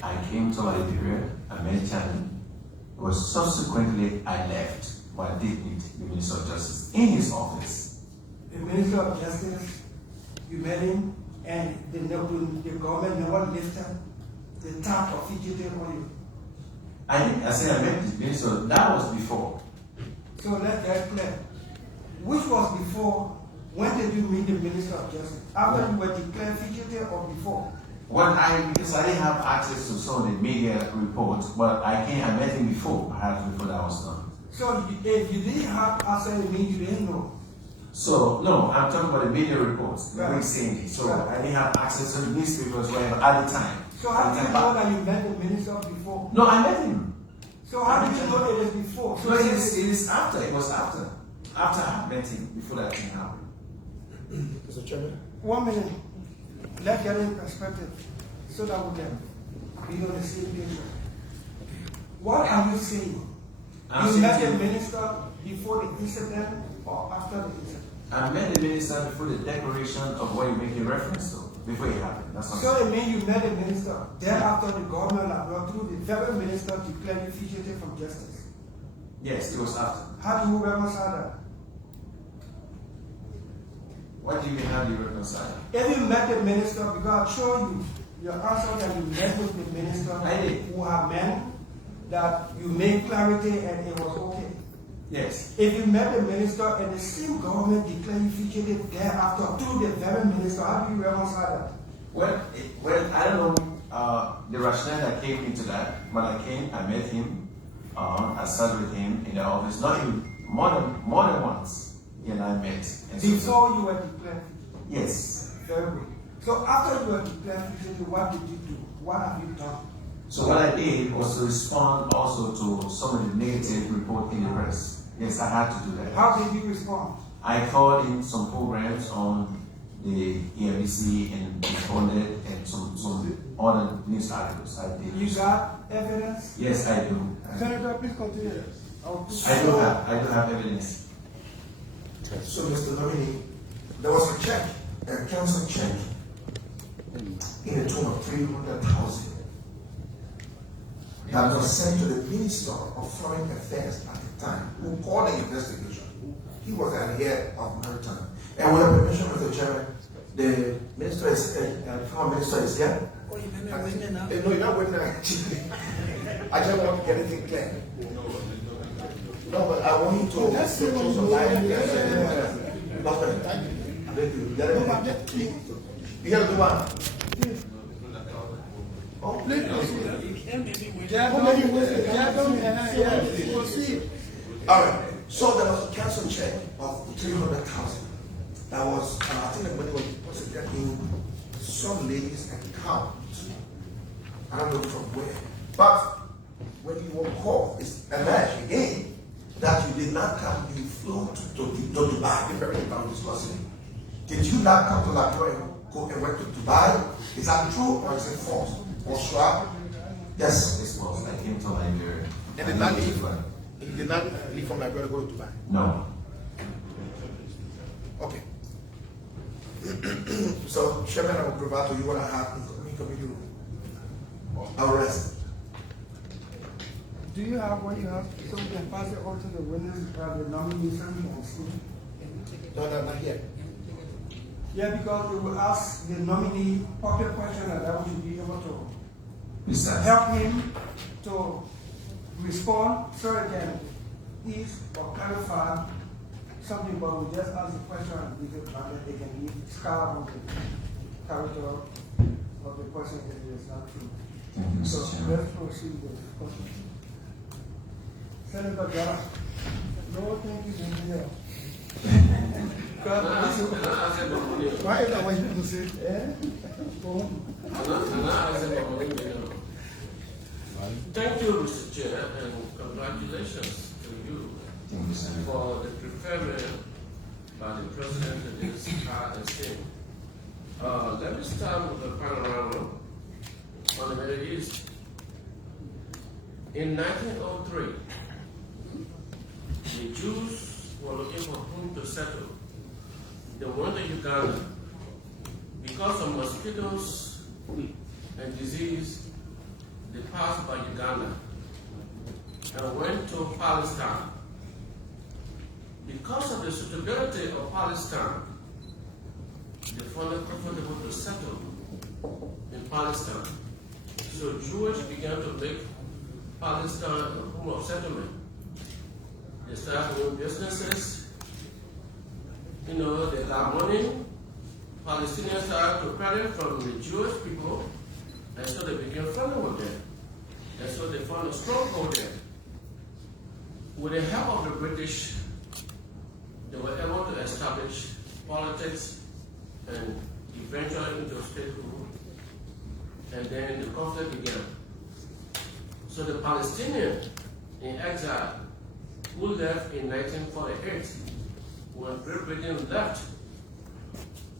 I came to Liberia. I met Jana. It was subsequently I left, but I did meet the Minister of Justice in his office. The Minister of Justice, you met him, and the government never lifted the tap of fugitive on you. I said I met the Minister. That was before. So let's get clear. Which was before? When did you meet the Minister of Justice? After you were declared fugitive or before? Because I didn't have access to some of the media reports, but I met him before, perhaps before that was done. So if you didn't have access to me, you didn't know? So, no, I'm talking about the media reports. Right. Saying it. So I didn't have access to the newspapers whatever at the time. So how do you know that you met the Minister before? No, I met him. So how did you know it is before? So it is after. It was after. After I met him, before that thing happened. Mr. Chairman? 1 minute. Let's get in perspective so that we can be on the same page. What are you saying? You met the minister before the incident or after the incident? I met the minister before the declaration of what you make a reference to. before it happened. That's what So I'm it means you met the minister. Thereafter, the government abroad through the federal minister declared you fugitive from justice. saying. Yes, it was after. How do you reconcile that? What do you mean, how do you reconcile? If you met the minister, because I'm sure you, your answer that you met with the minister I did. who have meant that you made clarity and it was okay. Yes. If you met the minister and the same government declared you fugitive thereafter through the very minister, how do you reconcile that? Well, I don't know the rationale that came into that. When I came, I met him. I sat with him in the office. Not even more than once. He and I met. And so- Before you were declared fugitive. Yes. Very good. So after you were declared fugitive, what did you do? What have you done? So what I did was to respond also to some of the negative report in the press. Yes, I had to do that. How did you respond? I called in some programs on the EMBC and responded, and some other news articles. I did. You got evidence? Yes, I do. Senator, please continue. I do have evidence. So, Mr. Nominee, there was a check, a council check, in the tune of 300,000 that was sent to the Minister of Foreign Affairs at the time, who called the investigation. He was the head of Maritime. And with your permission, Mr. Chairman, the minister is, former minister is here. Oh, you're not witness now? No, you're not witness actually. I just want to get anything clear. No, but I want you to That's the throw some one. light. Thank you. You hear the one? Oh, all right. So there was a council check of 300,000. That was, I think the money was deposited in some lady's account. I don't know from where. But when you were called, it's alleged again that you did not come, you flew to Dubai. If everything I'm discussing. Did you not come to Liberia and go and went to Dubai? Is that true or is it false? Or swap? Yes. It's false. I came to Liberia. And did not leave. You did not leave from Liberia to go to Dubai. No. Okay. So, Chairman, I will provide to you what I have in committee arrest. Do you have what you have so we can pass it on to the witness, the nominee and see? No, not yet. Yeah, because we will ask the nominee public question and that we should be able to Mr. help him to respond so he can ease or clarify something, but we just ask the question and leave it and then they can leave scar on the character of the person if it is not true. Thank you, So Mr. Chairman. let's proceed with the question. Senator Jara, no, thank you, Engineer. Why is that what you say? Thank you, Mr. Chair, and congratulations to you Thank you, Senator. for the preferment by the President of this high esteem. Let me start with a panorama on the Middle East. In 1903, the Jews were looking for whom to settle. They went to Uganda. Because of mosquitoes and disease, they passed by Uganda and went to Palestine. Because of the suitability of Palestine, they found it comfortable to settle in Palestine. So Jews began to make Palestine a home of settlement. They started doing businesses. They got money. Palestinians started preparing from the Jewish people, and so they became friendly with them. And so they found a stronghold there. With the help of the British, they were able to establish politics and eventually into statehood. And then the conflict began. So the Palestinians in exile who left in 1948, when Great Britain left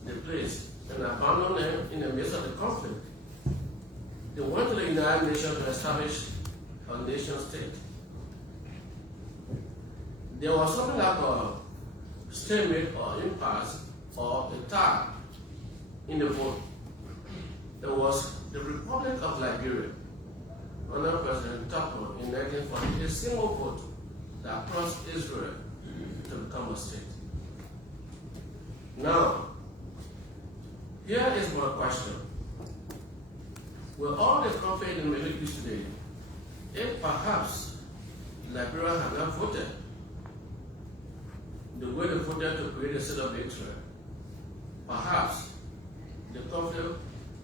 the place and abandoned them in the midst of the conflict, they went to the United Nations to establish a nation state. There was something like a stalemate or impasse or a tie in the vote It was the Republic of Liberia, under President Dukuly in 1940, a single vote that crossed Israel to become a state. Now, here is my question. With all the conflict in the Middle East today, if perhaps Liberia had not voted the way they voted to create a state of Israel, perhaps the conflict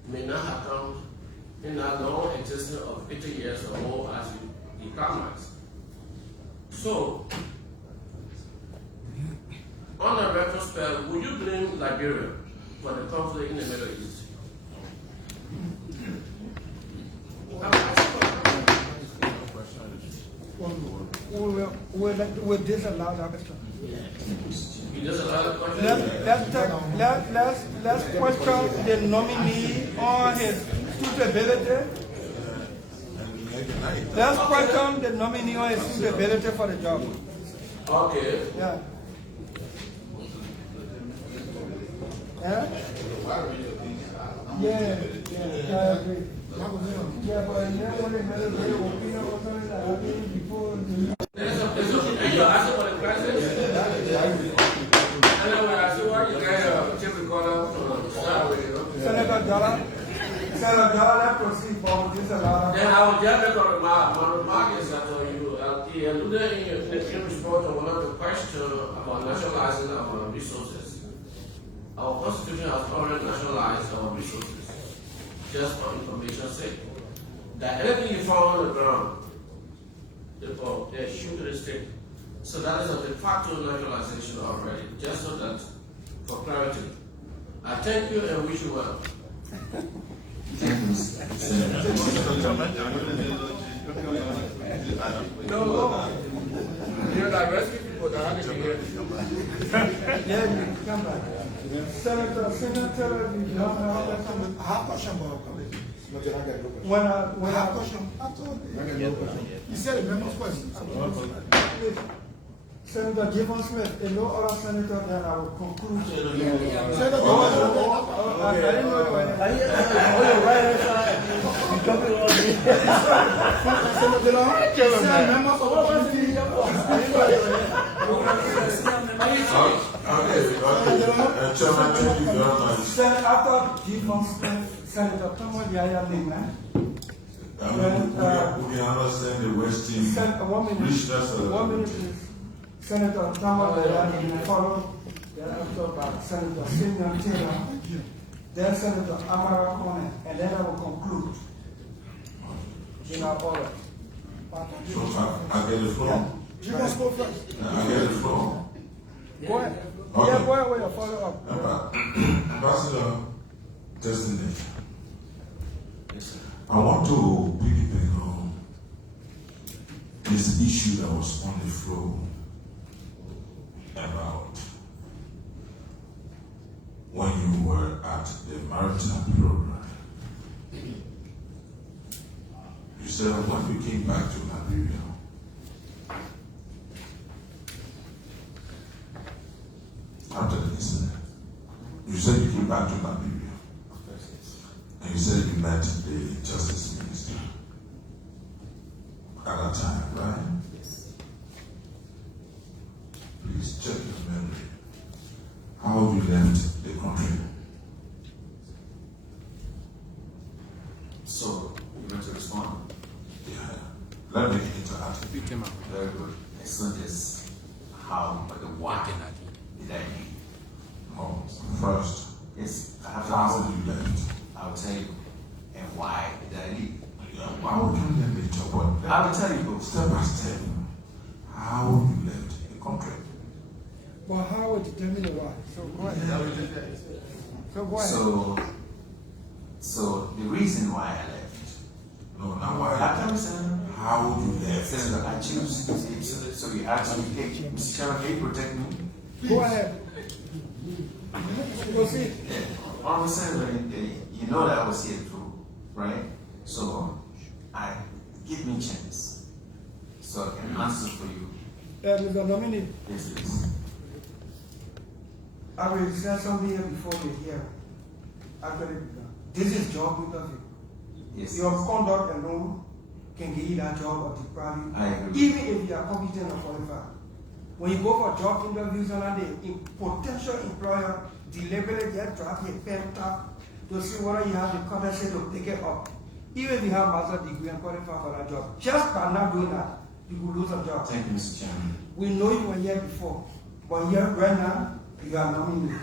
may not have come in that long existence of 80 years or more as we economize. So, on a retrospect, would you blame Liberia for the conflict in the Middle East? We'll disallow that question. You disallow the question? Let's question the nominee on his suitability. Let's question the nominee on his suitability for the job. Okay. Yeah. Yeah? Yeah, I agree. Yeah, but you know when they made a opinion or something that happened before the... You're asking for the president? And then when I see what you guys are chief recorder start with, you know? Senator Dala, let's proceed forward. Then I will just make a remark. My remark is that he alluded in your response to one of the questions about nationalizing our resources. Our Constitution has already nationalized our resources, just for information's sake. That anything you found on the ground, they shoot to the state. So that is a de facto nationalization already, just so that, for clarity. I thank you and wish you well. No, you're like rescue people that have to be here. Yeah, come back. Senator, you don't have that comment? I have a question about When I have a question. Absolutely. You said the member's question. Senator Gibbon Smith, and no other senator, then I will conclude. Senator I didn't know you were on your right hand side. You jumping on me. Senator members of the committee. I didn't know you were Chairman, thank you very much. After Gibbon Smith, Senator Thomas Yaya Lingman. We understand the West team. 1 minute. 1 minute, please. Senator Thomas Yaya followed thereafter by Senator Simeon Taylor, then Senator Amara Kone, and then I will conclude in our order. So I get the floor. You must go first. I get the floor. Go ahead. Okay. Yeah, go ahead with your follow up. Ambassador-Designate. I want to piggyback on this issue that was on the floor about when you were at the maritime program. You said when you came back to Liberia, after the incident, you said you came back to Liberia, and you said you met the Justice Minister at that time, right? Yes. Please check your memory. How you left the country? So, you want to respond? Yeah. Let me interact. Very good. Excellent is how, but the why did I leave? Oh, first, Yes, I have to how answer. you left? I will tell you. And why did I leave? Yeah, why would you let me talk about that? I will tell you both. Step by step. How you left the country? But how will determine why? So go ahead. So go ahead. So the reason why I left. No, not why. After Senator, How would you left? Senator, I choose. So you asked me, hey, Mr. Chairman, can you protect me? Go ahead. Proceed. Honorable Senator, you know that I was here too, right? So give me a chance, so I can answer for you. Mr. Nominee, Yes, please. I will say something here before we hear. After it, This is job interview. Yes. Your conduct alone can get you that job or deprive you. I agree. Even if you are competent or qualified. When you go for job interviews and the potential employer deliberately get drop your pen top to see whether you have the competency to pick it up. Even if you have a master's degree and qualify for that job, just by not doing that, you will lose a job. Thank you, Mr. Chairman. We know you were here before, but here right now, you are nominated.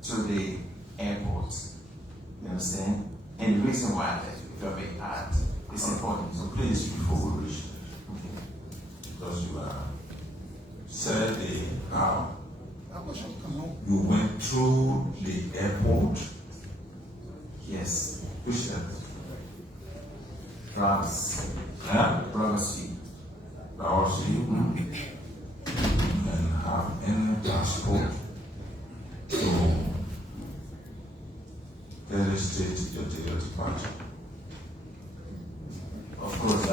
To the airport. You understand? And the reason why that if I may add, it's important. So please, before we reach there, because you said you went through the airport. Yes. Which airport? Drugs. Yeah? Drugs. Drugs. And have any passport to any state your departure. Of course,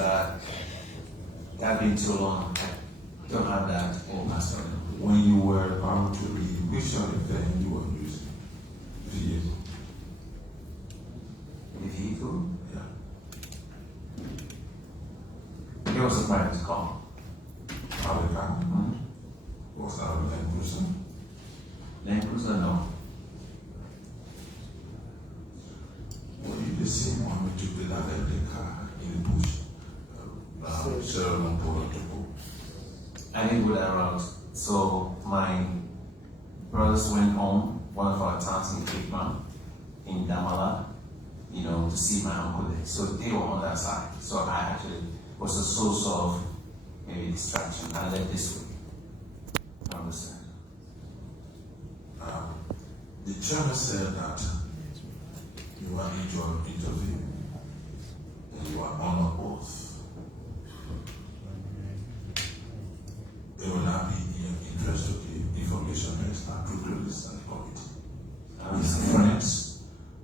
that been too long. I don't have that old passport. When you were about to leave, which other thing you were using? Vehicle. The vehicle? Yeah. It was a private car. Private car? Was that a Land Cruiser? Land Cruiser, no. Were you the same one who took the car in the bush? I didn't go that route. So my brothers went home, one of our towns in Cape Town, in Damala, to see my uncle there. So they were on that side. So I actually was a source of maybe distraction. I left this way. I understand. The chairman said that you are in your interview and you are on an oath. It will not be in interest to give information that is not true to this and committee. It's friends,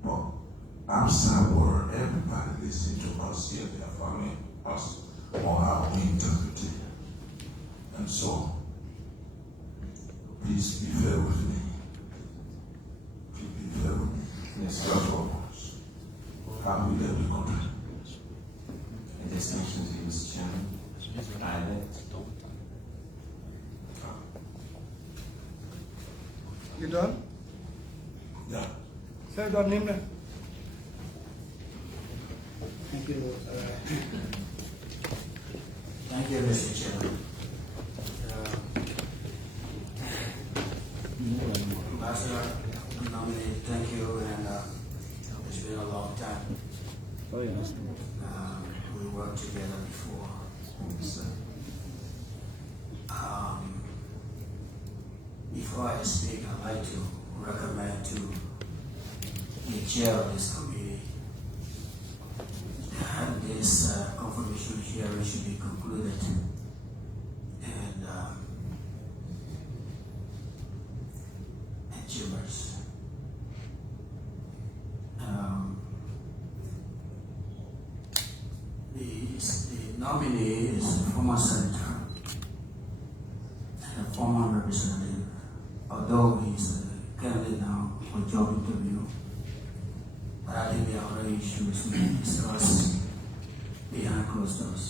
but outside world, everybody listening to us here, they are following us on our integrity. And so, please be fair with me. Please be fair with me. Yes, God purpose. How we live the country. I just mentioned to you, Mr. Chairman, I left. You done? Yeah. Say your name then. Thank you. Thank you, Mr. Chairman. Ambassador, nominate, thank you, and it's been a long time. Oh, yes. We worked together before. Before I speak, I'd like to recommend to the chair of this committee that this confirmation hearing should be concluded. And chambers. The nominee is a former senator and a former representative, although he's a candidate now for job interview. But I think there are other issues we can discuss behind closed doors.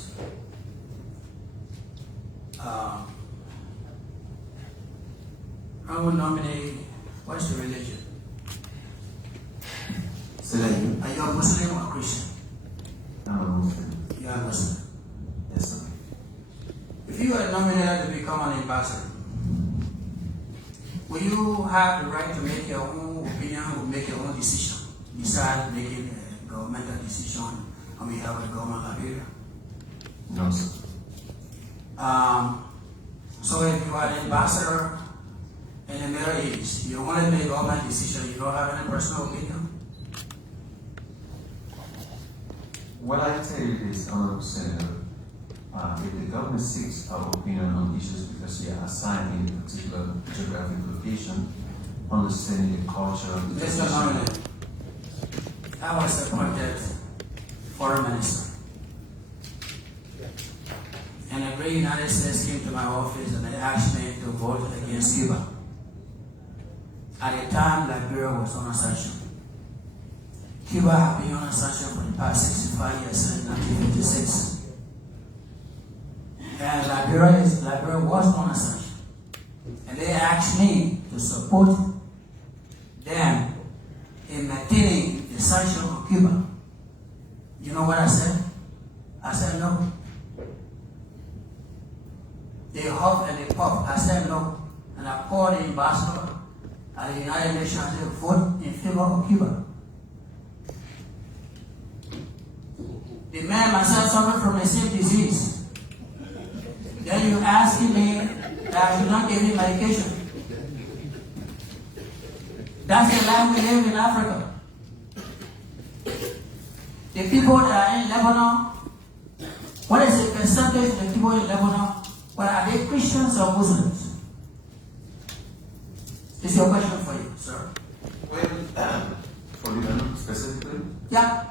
I will nominate, what's your religion? Are you a Muslim or Christian? I'm a Muslim. You are a Muslim. Yes, sir. If you are nominated to become an ambassador, will you have the right to make your own opinion or make your own decision besides making a governmental decision on behalf of the government of Liberia? No, sir. So if you are an ambassador in the Middle East, you want to make government decision, you don't have any personal opinion? What I tell you is, Honorable Senator, if the government seeks our opinion on issues because we are assigned in a particular geographic location, understanding the culture of the Mr. Nominee, I was appointed foreign minister. And a great United States came to my office and they asked me to vote against Cuba. At the time, Liberia was under sanction. Cuba had been under sanction for the past 65 years since 1956. And Liberia was under sanction. And they asked me to support them in maintaining the sanction on Cuba. You know what I said? I said no. They huff and they puff. I said no. And I called the ambassador at the United Nations to vote in favor of Cuba. The man myself suffered from the same disease. Then you asking me that I should not give him medication. That's the life we live in Africa. The people that are in Lebanon, what is the percentage of the people in Lebanon? But are they Christians or Muslims? It's your question for you, sir. Well, for Lebanon specifically? Yeah.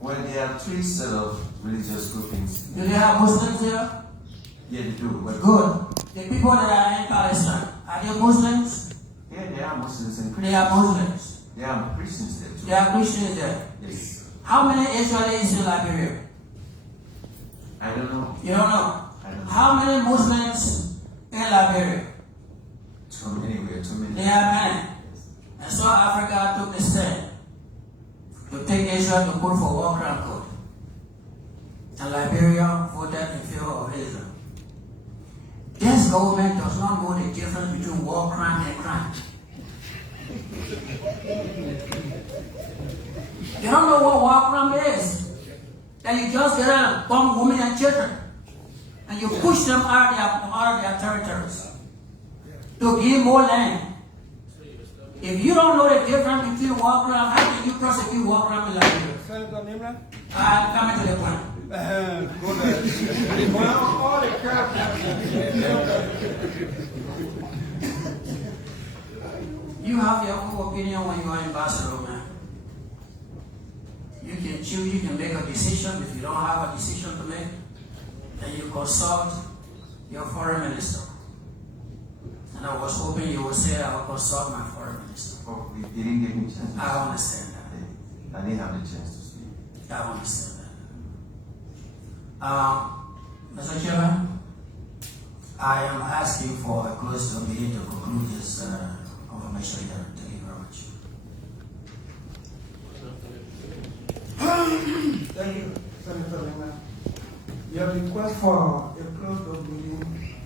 Well, there are three set of religious groupings. Do they have Muslims there? Yeah, they do. Well, Good. The people that are in Palestine, are they Muslims? yeah, there are Muslims and They Christians. are Muslims. There are Christians there too. There are Christians there. Yes. How many Israelis in Liberia? I don't know. You don't know? I don't know. How many Muslims in Liberia? Too many. We are too many. There are many. And so Africa took a stand to take Israel to court for war crime code. And Liberia voted in favor of Israel. This government does not know the difference between war crime and crime. You don't know what war crime is. Then you just get out and bomb women and children. And you push them out of their territories to give more land. If you don't know the difference between war crime, how can you prosecute war crime in Liberia? Senator Nimra? I'm coming to the point. Go ahead. Well, all the crap. You have your own opinion when you are ambassador, man. You can choose, you can make a decision. If you don't have a decision to make, then you consult your foreign minister. And I was hoping you would say I will consult my foreign minister. Oh, we didn't give me a chance. I understand that. I didn't have the chance to speak. I understand that. Mr. Chairman, I am asking for a close meeting to conclude this confirmation hearing. Thank you very much. Thank you, Senator Lima. Your request for a closed meeting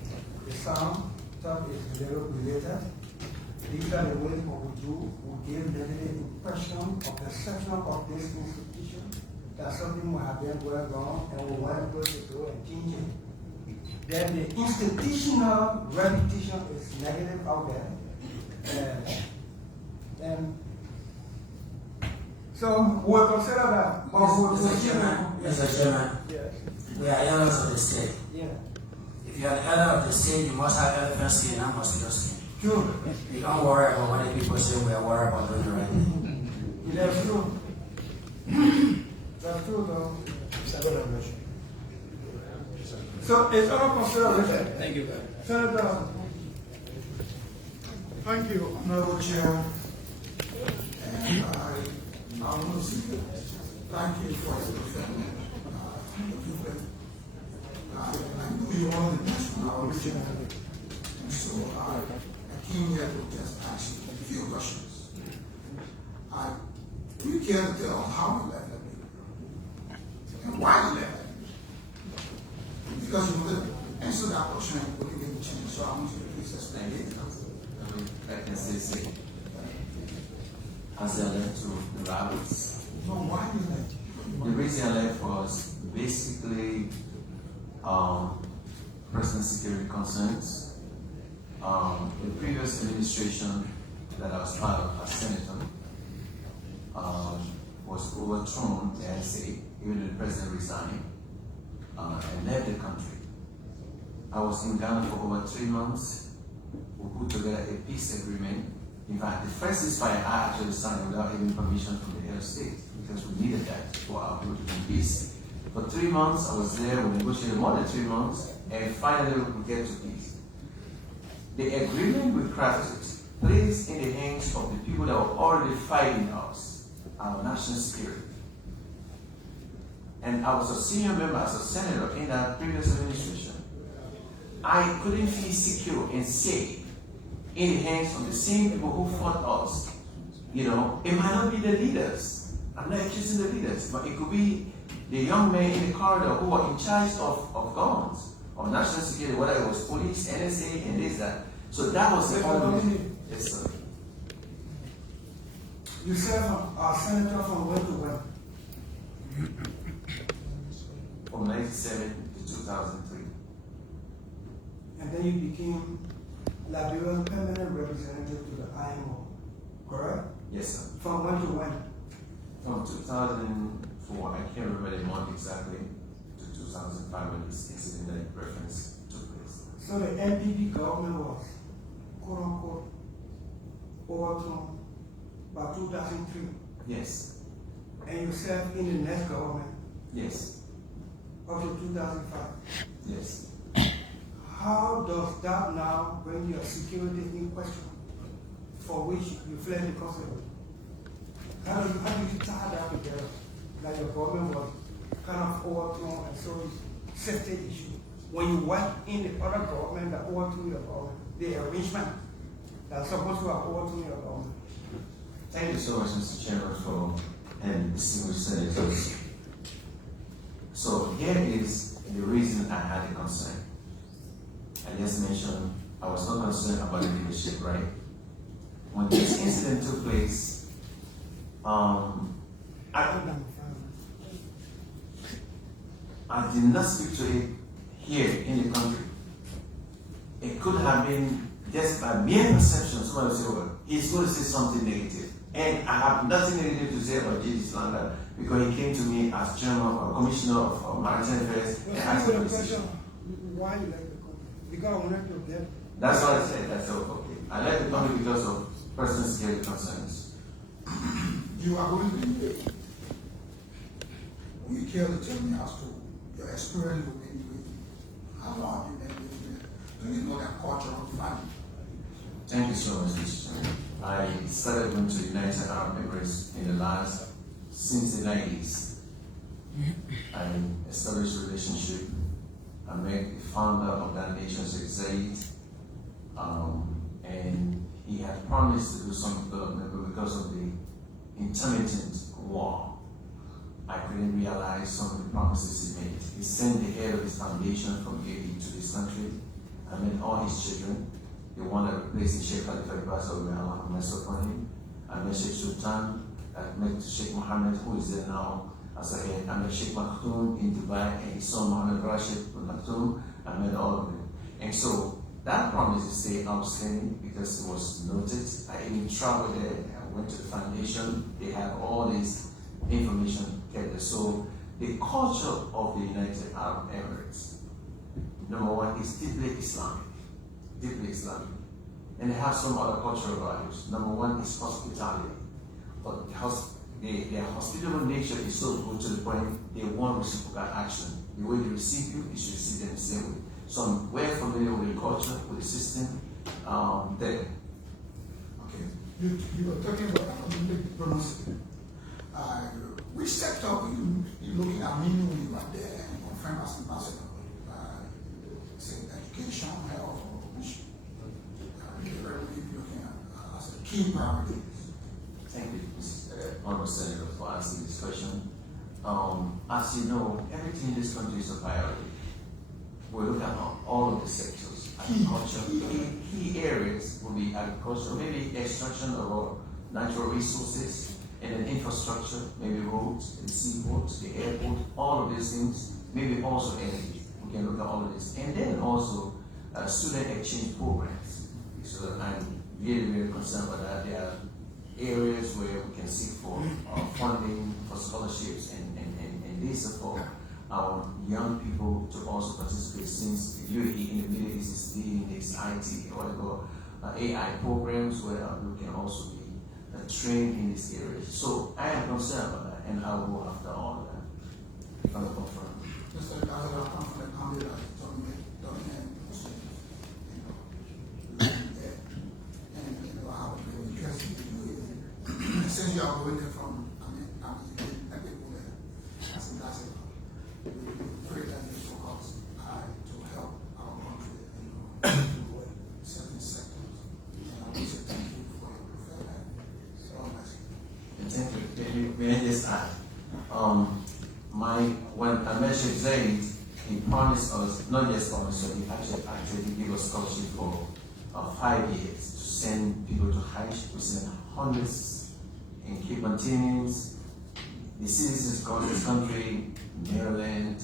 is sound. That is very related. These are the ways what we do. We give negative impression of the perception of this institution that something will have been going on and we want to go and change it. Then the institutional reputation is negative out there. And so we'll consider that. Mr. Chairman, Yes. we are elders of the state. Yeah. If you are the elder of the state, you must have elephant skin and mosquito skin. True. You don't worry about what the people say we are worried about doing the right thing. That's true. That's true, though. So it's under consideration. Thank you, Senator. Thank you, Honorable Chair. And I want to say thank you for your defending I know you all the best from our region. And so I came here to just ask you a few questions. Do you care to tell how you left Liberia? And why you left Liberia? Because you will answer that question when you get the chance. So I want you to please explain it. I can say, as I left to the rabbits. So why you left? The reason I left was basically personal security concerns. The previous administration that I was part of as senator was overthrown, as I say, even though the president resigned and left the country. I was in Ghana for over 3 months. We put together a peace agreement. In fact, the first ceasefire I actually signed without even permission from the head of state because we needed that for our people to be in peace. For 3 months, I was there. We negotiated more than 3 months, and finally we get to peace. The agreement we crafted placed in the hands of the people that were already fighting us, our national security. And I was a senior member as a senator in that previous administration. I couldn't feel secure and safe in the hands of the same people who fought us. You know, it might not be the leaders. I'm not accusing the leaders, but it could be the young men in the corridor who are in charge of guns, of national security, whether it was police, NSA, and this, that. So that was the only. Yes, sir. You serve as senator from when to when? From 1997 to 2003. And then you became Liberian permanent representative to the IMO, correct? Yes, sir. From when to when? From 2004, I can't remember the month exactly, to 2005 when this incident that you referenced took place. So the NPP government was, quote unquote, overthrown by 2003. Yes. And you served in the next government Yes. up to 2005. Yes. How does that now bring your security in question, for which you fled the country? How do you tie that together? That your government was kind of overthrown and so it's safety issue. When you work in the other government that overthrew your government, the arrangement that's supposed to have overthrown your government. Thank you so much, Mr. Chairman, for and distinguished senators. So here is the reason I had a concern. I just mentioned I was not concerned about the leadership, right? When this incident took place, I did not speak to it here in the country. It could have been just by mere perception. Somebody will say, well, he's going to say something negative. And I have nothing negative to say about J.D. Slander because he came to me as chairman or commissioner of maritime affairs and asked me this issue. Why you like the company? Because I wanted to get. That's what I said. That's okay. I like the company because of personal security concerns. You are going to will you care to tell me as to your experience with UAE? How long have you been living there? Do you know their culture of family? Thank you so much, Mr. Chairman. I started going to the United Arab Emirates since the 90s. I established a relationship. I met the founder of that nation, Sheikh Zayed, and he had promised to do some development, but because of the intermittent war, I couldn't realize some of the promises he made. He sent the head of his foundation from UAE to this country. I met all his children. The one that replaced Sheikh Khalifa Ambassador, may Allah have mercy upon him. I met Sheikh Sultan. I met Sheikh Mohammed, who is there now as a head. I met Sheikh Maktoum in Dubai, and his son Mohammed Rashid Maktoum. I met all of them. And so that promise is still outstanding because it was noted. I even traveled there. I went to the foundation. They have all this information kept there. So the culture of the United Arab Emirates, number one, is deeply Islamic. Deeply Islamic. And they have some other cultural values. Number one is hospitality. But their hospitable nature is so good to the point they want reciprocal action. The way they receive you, you should receive them the same way. So I'm well familiar with the culture, with the system there. Okay. You were talking about diplomacy. Which sector were you looking at meaning when you were there and confirmed as ambassador? Say education, health, or which you were looking at as a key priority? Thank you, Mr. Honorable Senator, for asking this question. As you know, everything in this country is a priority. We look at all of the sectors. Agriculture, key areas will be agriculture, maybe extraction of natural resources, and then infrastructure, maybe roads, the seaports, the airport, all of these things, maybe also energy. We can look at all of this. And then also student exchange programs. So I'm really, really concerned about that. There are areas where we can seek for funding for scholarships and this for our young people to also participate, since the UAE in the Middle East is leading this IT or AI programs where we can also be trained in this area. So I am concerned about that, and I will go after all of that. From the confirm. Just like I was confident candidate dominant and since you are going there from, as ambassador, we pray that you focus to help our country in certain sectors. And I want to say thank you for your preferred. Thank you. May I just add? When Ambassador-Designate, he promised us, not just promised us, he actually gave us scholarship for 5 years to send people to Hajj. We sent hundreds in Cape Mountains, the citizens across this country, Maryland,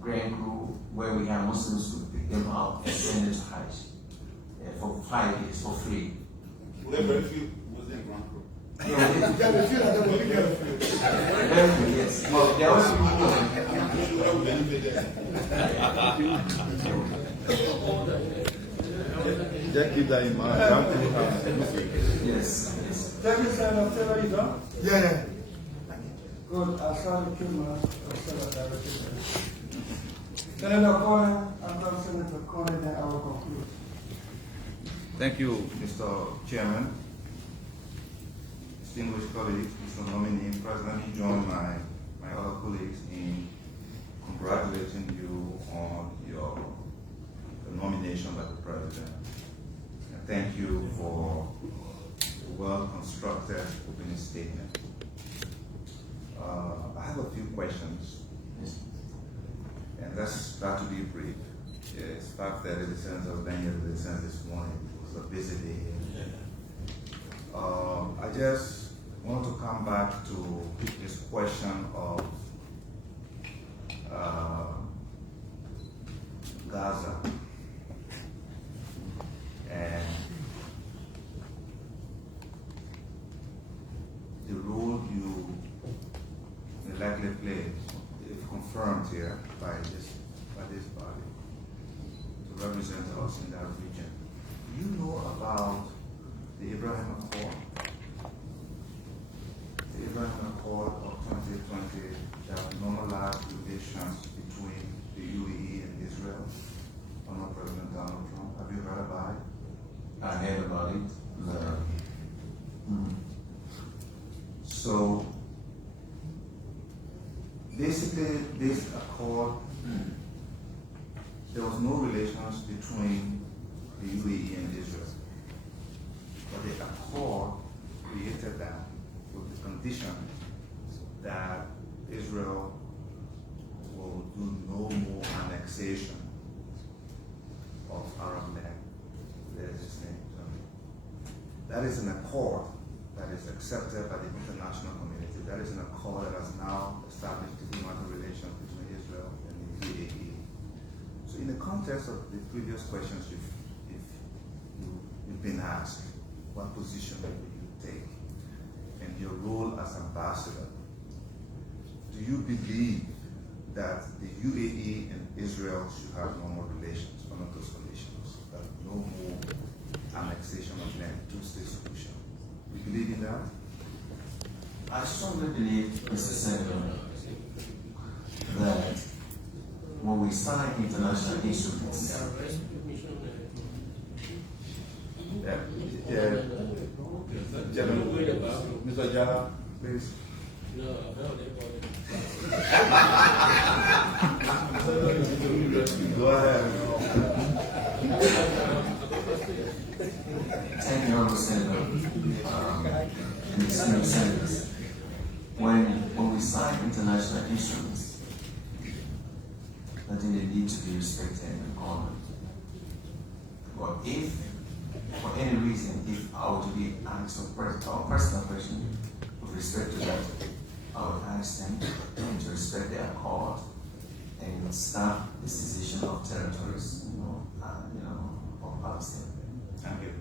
Grand Crew, where we have Muslims who pick them up and send them to Hajj for 5 years for free. We have very few Muslim Grand Crew. Yes. Well, there was Just keep that in mind. yes. Thank you, Senator. Taylor, you done? Yeah. Good. I saw the camera. Senator Corner, after Senator Corner, then I will conclude. Thank you, Mr. Chairman. Distinguished colleagues, Mr. Nominee, President, he joined my other colleagues in congratulating you on your nomination by the President. And thank you for a well-constructed opening statement. I have a few questions, and let's start to be brief. It's 5:30, the Senator was being here to the Senate this morning. It was a busy day here. I just want to come back to this question of Gaza and the role you will likely play, if confirmed here by this body, to represent us in that region. Do you know about the Abraham Accord? The Abraham Accord of 2020 that normalized relations between the UAE and Israel under President Donald Trump. Have you heard about it? I heard about it. So basically, this accord, there was no relations between the UAE and Israel. But the accord created that with the condition that Israel will do no more annexation of Arab land. There's his name. That is an accord that is accepted by the international community. That is an accord that has now established diplomatic relations between Israel and the UAE. So in the context of the previous questions you've been asked, what position will you take? And your role as ambassador, do you believe that the UAE and Israel should have normal relations, one of those conditions, that no more annexation of land, two-state solution? You believe in that? I strongly believe, Mr. Senator, that when we sign international instruments, Mr. Jala, please. Go ahead. Thank you, Honorable Senator, and esteemed senators. When we sign international instruments, I think they need to be respected and honored. But if, for any reason, if I were to be asked a personal question with respect to that, I would ask them to respect the accord and stop the secession of territories, of Palestine. Thank you.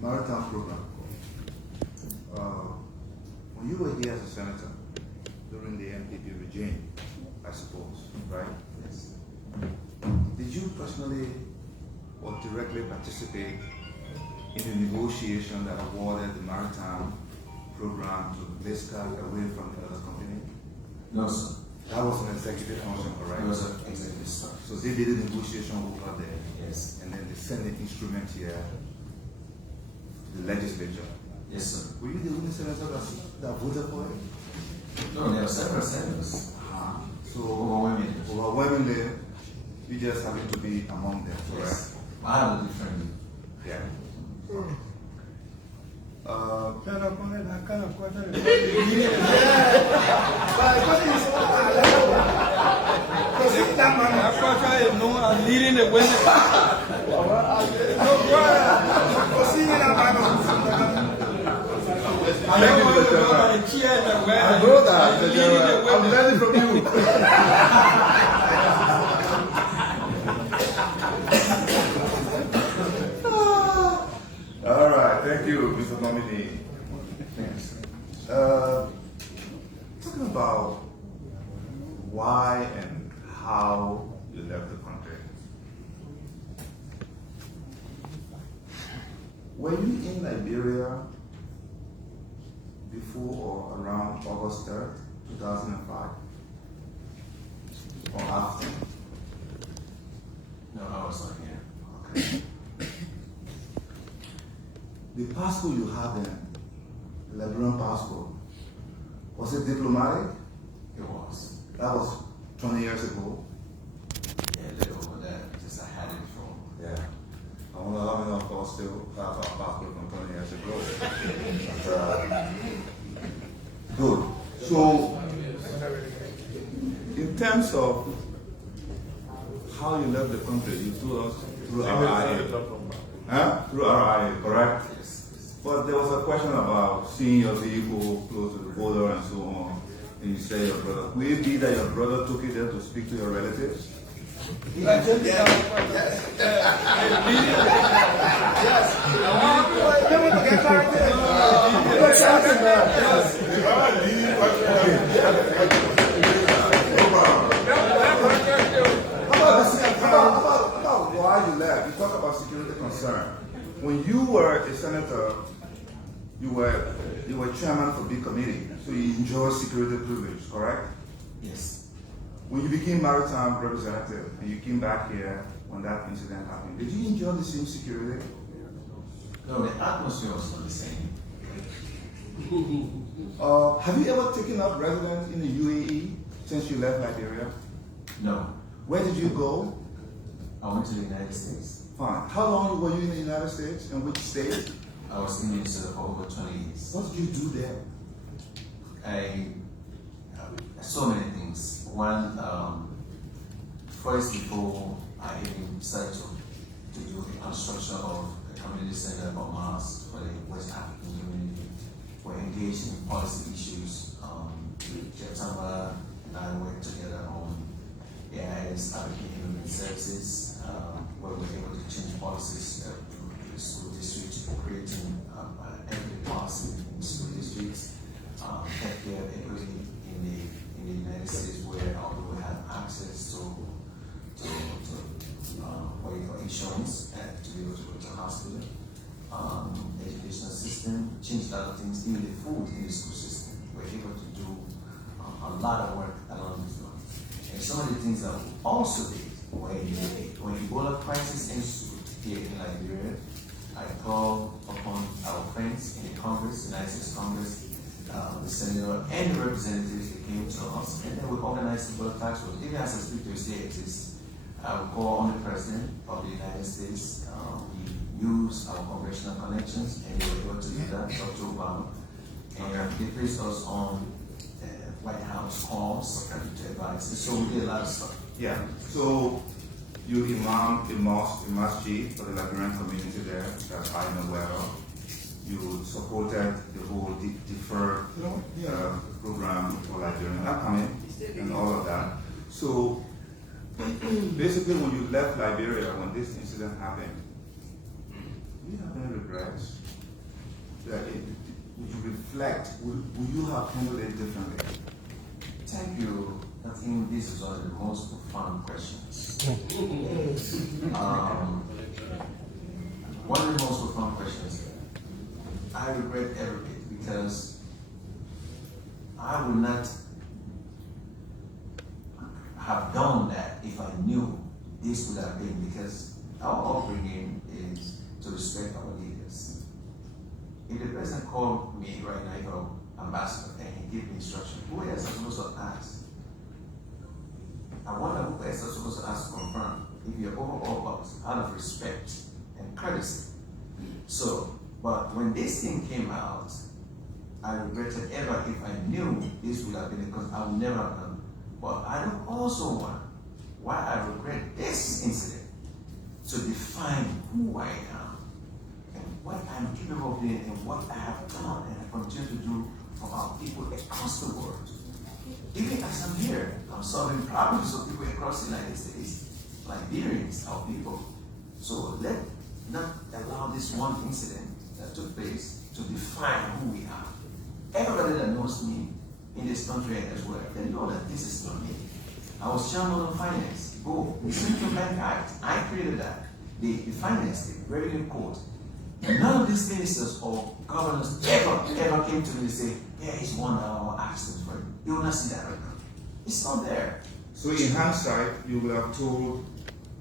Maritime program. When you were here as a senator during the NPP regime, I suppose, right? Yes. Did you personally or directly participate in the negotiation that awarded the maritime program to Lisca away from the other company? No, sir. That was an executive function, correct? It was an executive stuff. So they did a negotiation over there. Yes. And then they sent the instrument here to the legislature. Yes, sir. Were you the only senator that voted for it? No, there are several senators. So Overwhelmingly. you just happen to be among them, correct? Yes. I have a different. Yeah. Kind of question, that kind of question is but the question is so high level. Because that man, that question is known as leading the women. No, brother. Proceeding that man. I know the chair in the way. I know that. Leading the women. I'm learning from you. All right, thank you, Mr. Nominee. Thanks. Talking about why and how you left the country. Were you in Liberia before or around August 3rd, 2005? Or after? No, I was not here. Okay. The passport you have then, the Liberian passport, was it diplomatic? It was. That was 20 years ago. Yeah, a little over that. Just I had it from. Yeah. I wonder how many of us still have our passport from 20 years ago. But, good. So, in terms of how you left the country, you told us through RIA. Through RIA, correct? Yes. But there was a question about seeing your vehicle close to the border and so on. And you say your brother. Will it be that your brother took you there to speak to your relatives? Yes. How about why you left? You talk about security concern. When you were a senator, you were chairman for big committee, so you enjoy security privilege, correct? Yes. When you became maritime representative and you came back here when that incident happened, did you enjoy the same security? No, the atmosphere was not the same. Have you ever taken up residence in the UAE since you left Liberia? No. Where did you go? I went to the United States. Fine. How long were you in the United States and which state? I was in Minnesota for over 20 years. What did you do there? I so many things. One, first before I even started to do the construction of a community center for Mars for the West African community, we're engaged in policy issues. Jeff Tamba and I worked together on AIS, African Human Services, where we were able to change policies through the school districts, creating equity policy in school districts, healthcare equity in the United States, where we have access to what you call insurance to be able to go to the hospital, educational system, change a lot of things, even the food in the school system. We're able to do a lot of work along these lines. And some of the things that we also did when Ebola crisis ensued here in Liberia, I called upon our friends in the Congress, United States Congress, the senator and the representatives that came to us, and then we organized the Ebola task force. Even as I speak to you, still exists. I will call on the President of the United States. We use our congressional connections, and we were able to do that, talk to Obama. And they placed us on White House calls to advise. So we did a lot of stuff. Yeah. So you imam a mosque, a masjid for the Liberian community there that I'm aware of. You supported the whole deferred program for Liberian upcoming and all of that. So basically, when you left Liberia, when this incident happened, do you have any regrets? Would you reflect? Would you have handled it differently? Thank you. I think this is one of the most profound questions. One of the most profound questions. I regret every bit because I would not have done that if I knew this would have been, because our upbringing is to respect our leaders. if the president called me right now, if I'm ambassador, and he gave me instruction, who else am I supposed to ask? I wonder who else I'm supposed to ask to confirm if you're over all of us, out of respect and courtesy. So, but when this thing came out, I regretted ever if I knew this would have been because I would never have done. But I don't also want why I regret this incident to define who I am and what I'm capable of doing and what I have done and I continue to do for our people across the world. Even as I'm here, I'm solving problems of people across the United States, Liberians, our people. So let not allow this one incident that took place to define who we are. Everybody that knows me in this country as well, they know that this is not me. I was chairman of finance. Go, the Central Bank Act, I created that. The finance, the revenue code. And none of these ministers or governors ever came to me and say, yeah, it's one hour accident for it. You will not see that right now. It's not there. So in hindsight, you would have told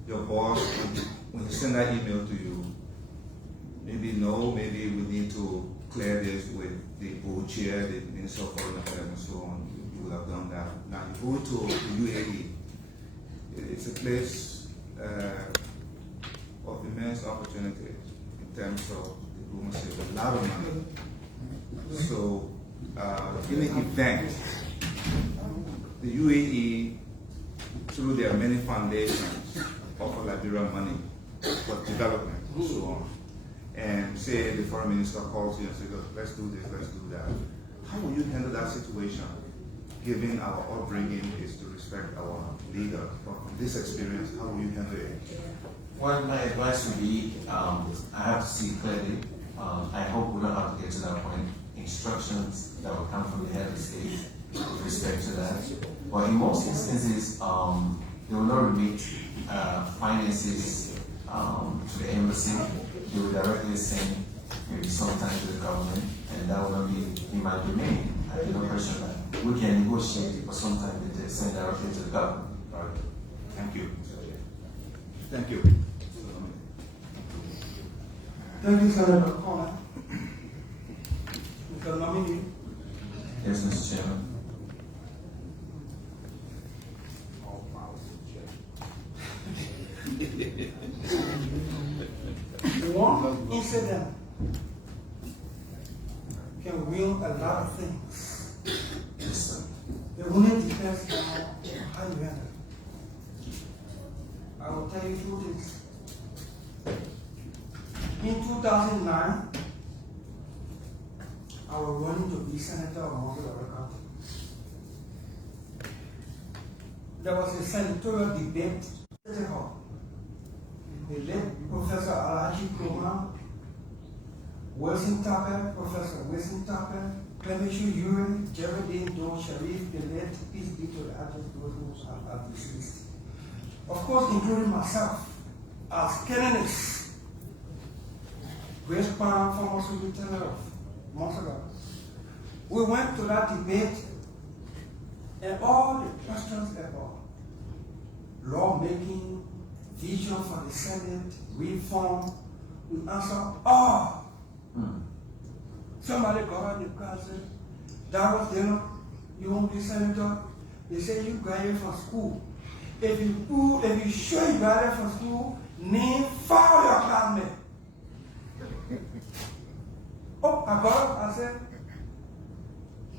your boss when he sent that email to you, maybe no, maybe we need to clear this with the board chair, the Minister of Foreign Affairs and so on. You would have done that. Now you go to the UAE. It's a place of immense opportunity in terms of diplomacy, a lot of money. So in the event, the UAE, through their many foundations, offer Liberian money for development and so on. And say the foreign minister calls you and says, look, let's do this, let's do that. How will you handle that situation, given our upbringing is to respect our leader? From this experience, how will you handle it? Well, my advice would be, I have to see clearly. I hope we don't have to get to that point. Instructions that will come from the head of the state with respect to that. But in most instances, they will not remit finances to the embassy. They will directly send maybe sometime to the government, and that will not be in my domain. I have no question that we can negotiate, but sometimes they send directly to the government. All right. Thank you. Thank you. Thank you, Senator Connor. Mr. Nominee. Yes, Mr. Chairman. One incident can win a lot of things. Yes, sir. It only depends on how you handle it. I will tell you two things. In 2009, I was running to be senator of Mohammed Dukuly. There was a senatorial debate at the hall. The late Professor Alaji Kroma, Wilson Tapper, Professor Wilson Tapper, Clementia Ewing, Geraldine Doe Sharif, the late peace be to the absent those who are deceased. Of course, including myself, as canonists, Grace Palm, former Superintendent of Montserrat. We went to that debate, and all the questions about lawmaking, vision for the Senate, reform, we answer all. Somebody got on the car and said, that was dinner, you won't be senator. They say you graduated from school. If you show you graduated from school, name 5 of your classmates. Oh, I got up and said,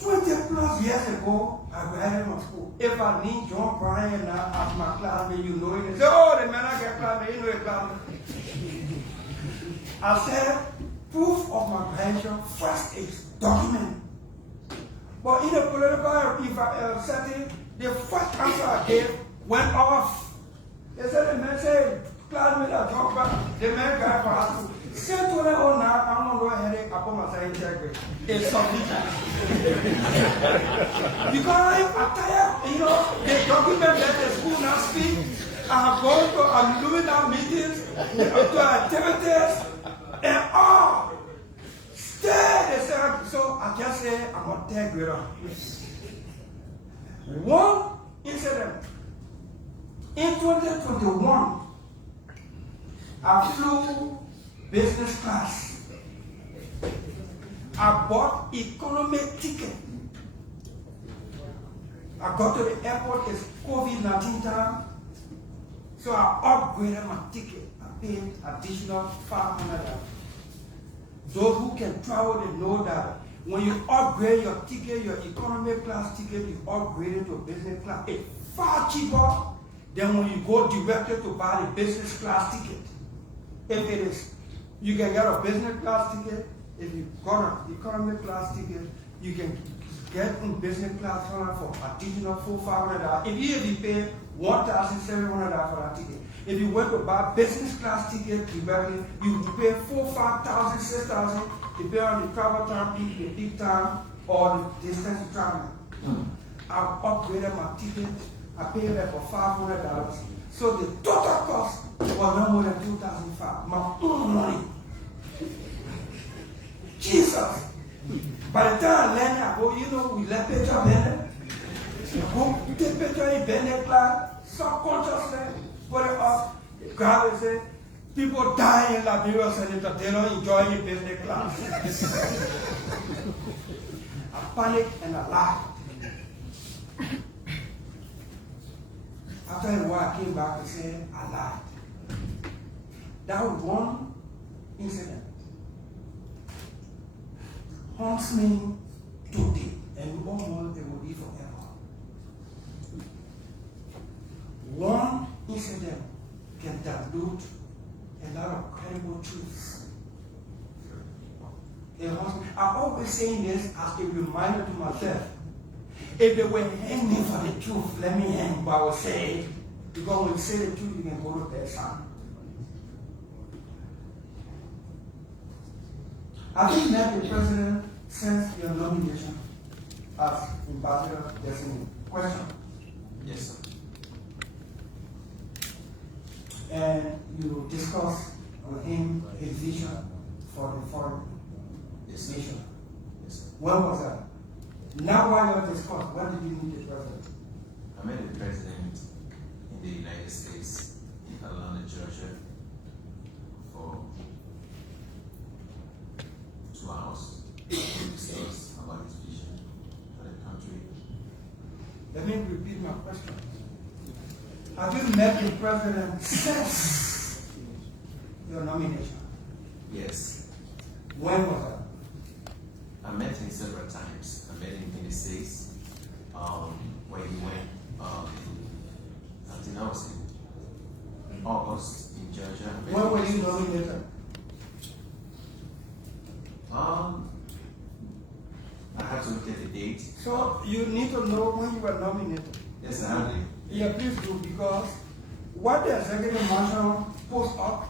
20 plus years ago, I graduated from school. If I need John Bryan now as my classmate, you know it. They say, oh, the man I get classmate, you know a classmate. I said, proof of my graduation first is document. But in a political setting, the first answer I gave went off. They said, the man said, classmate I talk about, the man got from high school. Say to them, oh, now I'm not going to headache upon my side integrity. It's sufficient. Because I'm tired, you know, the document let the school now speak. I'm doing that meetings, to activities, and all. Stay the same. So I just say, I'm going to take it on. One incident. In 2021, I flew business class I bought economic ticket. I got to the airport, it's COVID-19 time, so I upgraded my ticket. I paid additional $500. Those who can travel, they know that when you upgrade your ticket, your economy class ticket, you upgrade it to business class. It's far cheaper than when you go directly to buy the business class ticket. If it is, you can get a business class ticket. If you got an economy class ticket, you can get in business class for additional $400-500. If you pay $1,700 for that ticket. If you went to buy business class ticket directly, you would pay $4,000, $5,000, $6,000, depending on the travel time, the peak time, or the distance you're traveling. I upgraded my ticket. I paid that for $500. So the total cost was no more than $2,500. My own money. Jesus. By the time I landed, I go, you know, we left picture Bennett. Go take picture in Bennett class, subconsciously, put it up, grab it, say, people dying in Liberia, Senator, they don't enjoy the business class. I panicked and I laughed. After a while, I came back and said, I lied. That one incident haunts me today, and we all know it will be forever. One incident can dilute a lot of credible truths. I'm always saying this as a reminder to myself. If they were hanging me for the truth, let me hang, but I will say it. Because when you say the truth, you can go to bed, son. Have you met the president since your nomination as Ambassador-Designate? Question. Yes, sir. And you discussed with him his vision for the foreign nation. Yes, sir. When was that? Now why you discuss? When did you meet the president? I met the president in the United States, in Atlanta, Georgia, for 2 hours. We discussed about his vision for the country. Let me repeat my question. Have you met the president since your nomination? Yes. When was that? I met him several times. I met him in the States, where he went, I think I was in August in Georgia. When were you nominated? I have to look at the date. So you need to know when you were nominated. Yes, I have it. Yeah, please do, because what the executive mansion posts up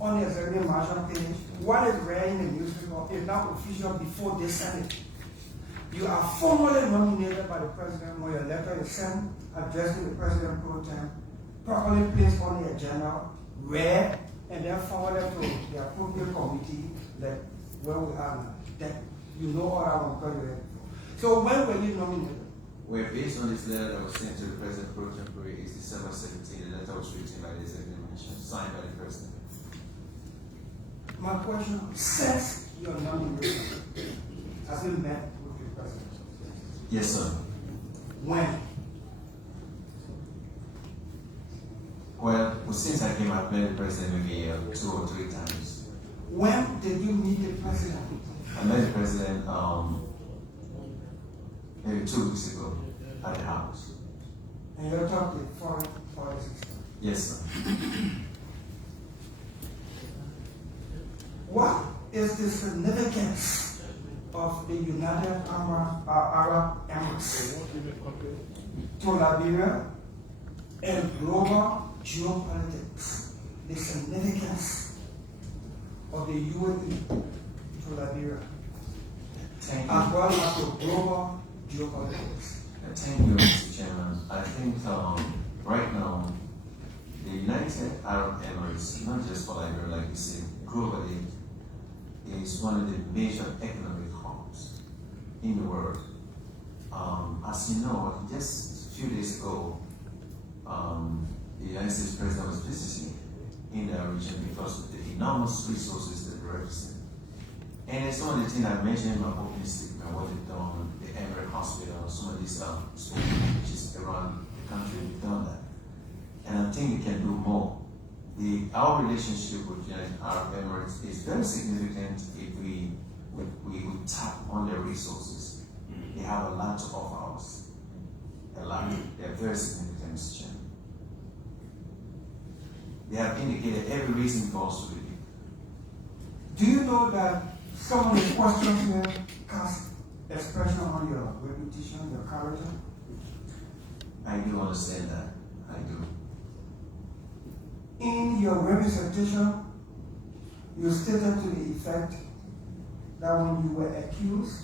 on the executive mansion page, what is read in the newspaper is not official before they send it. You are formally nominated by the president when your letter is sent, addressed to the president pro tem, properly placed on the agenda, read, and then forwarded to the appropriate committee that where we are now. That you know what I want to tell you. So when were you nominated? Well, based on this letter that was sent to the president pro tempore is December 17. The letter was written by the executive mansion, signed by the president. My question, since your nomination, has you met with the president? Yes, sir. When? Well, since I came, I've met the president maybe 2 or 3 times. When did you meet the president? I met the president maybe 2 weeks ago at the house. And you're talking foreign policy. Yes, sir. What is the significance of the United Arab Emirates to Liberia and global geopolitics? The significance of the UAE to Liberia, as well as to global geopolitics. Thank you, Mr. Chairman. I think right now, the United Arab Emirates, not just for Liberia, like you said, globally, is one of the major economic hubs in the world. As you know, just a few days ago, the United States President was visiting in that region because of the enormous resources that they represent. And some of the things I mentioned in my opening statement, what they've done, the Emirate Hospital, some of these schools which is around the country, we've done that. And I think we can do more. Our relationship with United Arab Emirates is very significant if we tap on their resources. They have a lot to offer us. A lot. They are very significant, Mr. Chairman. They have indicated every reason for us to be. Do you know that some of the questions here cast expression on your reputation, your character? I do understand that. I do. In your representation, you stated to the effect that when you were accused,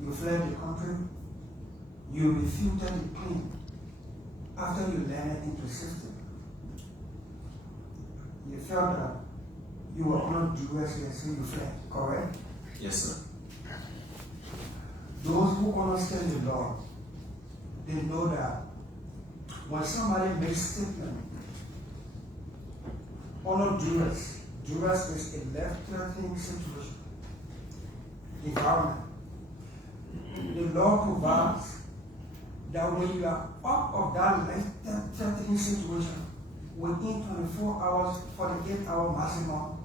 you fled the country, you refuted the claim after you landed into the system. You felt that you were not duress here, so you fled, correct? Yes, sir. Those who understand the law, they know that when somebody makes statement under duress, duress is a life-threatening situation, environment. The law provides that when you are out of that life-threatening situation, within 24 hours, 48-hour maximum,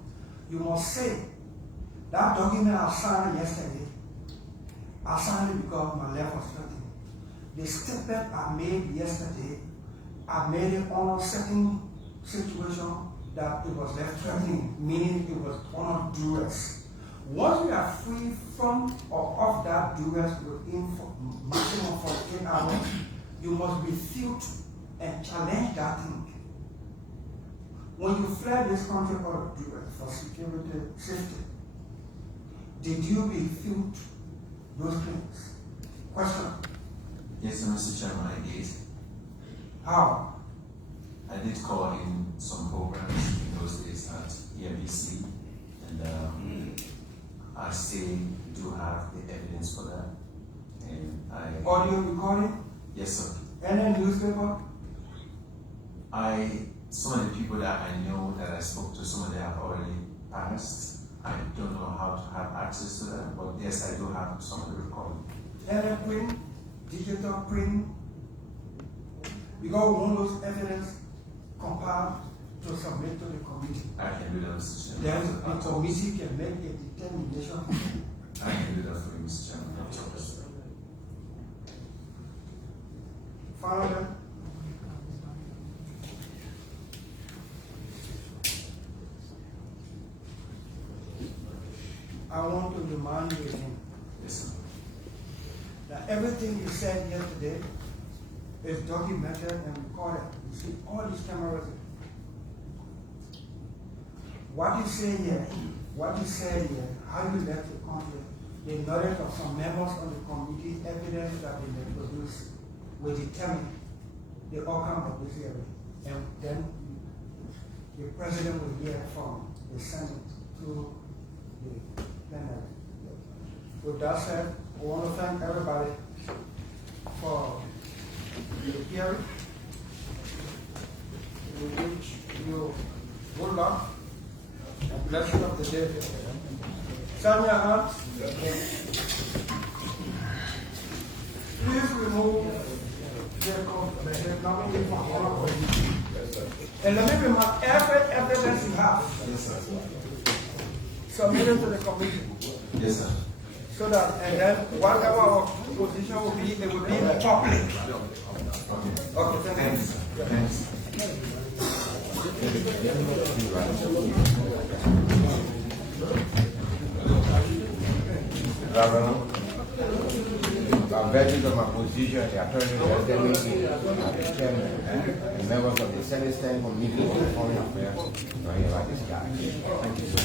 you must say, that document I signed yesterday, I signed it because my life was threatened. The statement I made yesterday, I made it on a certain situation that it was life-threatening, meaning it was under duress. Once we are free from or of that duress within maximum 48 hours, you must refute and challenge that thing. When you fled this country out of duress for security, safety, did you refute those claims? Question. Yes, sir, Mr. Chairman, I did. How? I did call in some programs in those days at EMBC, and I still do have the evidence for that. And Audio recording? Yes, sir. Any newspaper? Some of the people that I know that I spoke to, some of them have already passed. I don't know how to have access to that, but yes, I do have some of the recording. Any print? Digital print? Because we want those evidence compiled to submit to the committee. I can do that, Mr. Chairman. Then the committee can make a determination. I can do that for you, Mr. Chairman. Father, I want to remind you again that everything you said yesterday is documented and recorded. You see all these cameras. What you say here, what you said here, how you left the country, the knowledge of some members of the committee, evidence that they may produce will determine the outcome of this hearing. And then the president will hear from the Senate through the plenary. With that said, I want to thank everybody for the hearing. We wish you good luck and blessing of the day. Stand your hands. Please remove the nominee from honor. And let me remark, every evidence you have, submit it to the committee. Yes, sir. So that, and then whatever our position will be, it will be public. Okay, thanks. Thanks. By virtue of my position, the attorney general, the chairman, the members of the Senate Standing Committee on Foreign Affairs, to hear about this guy. Thank you, sir.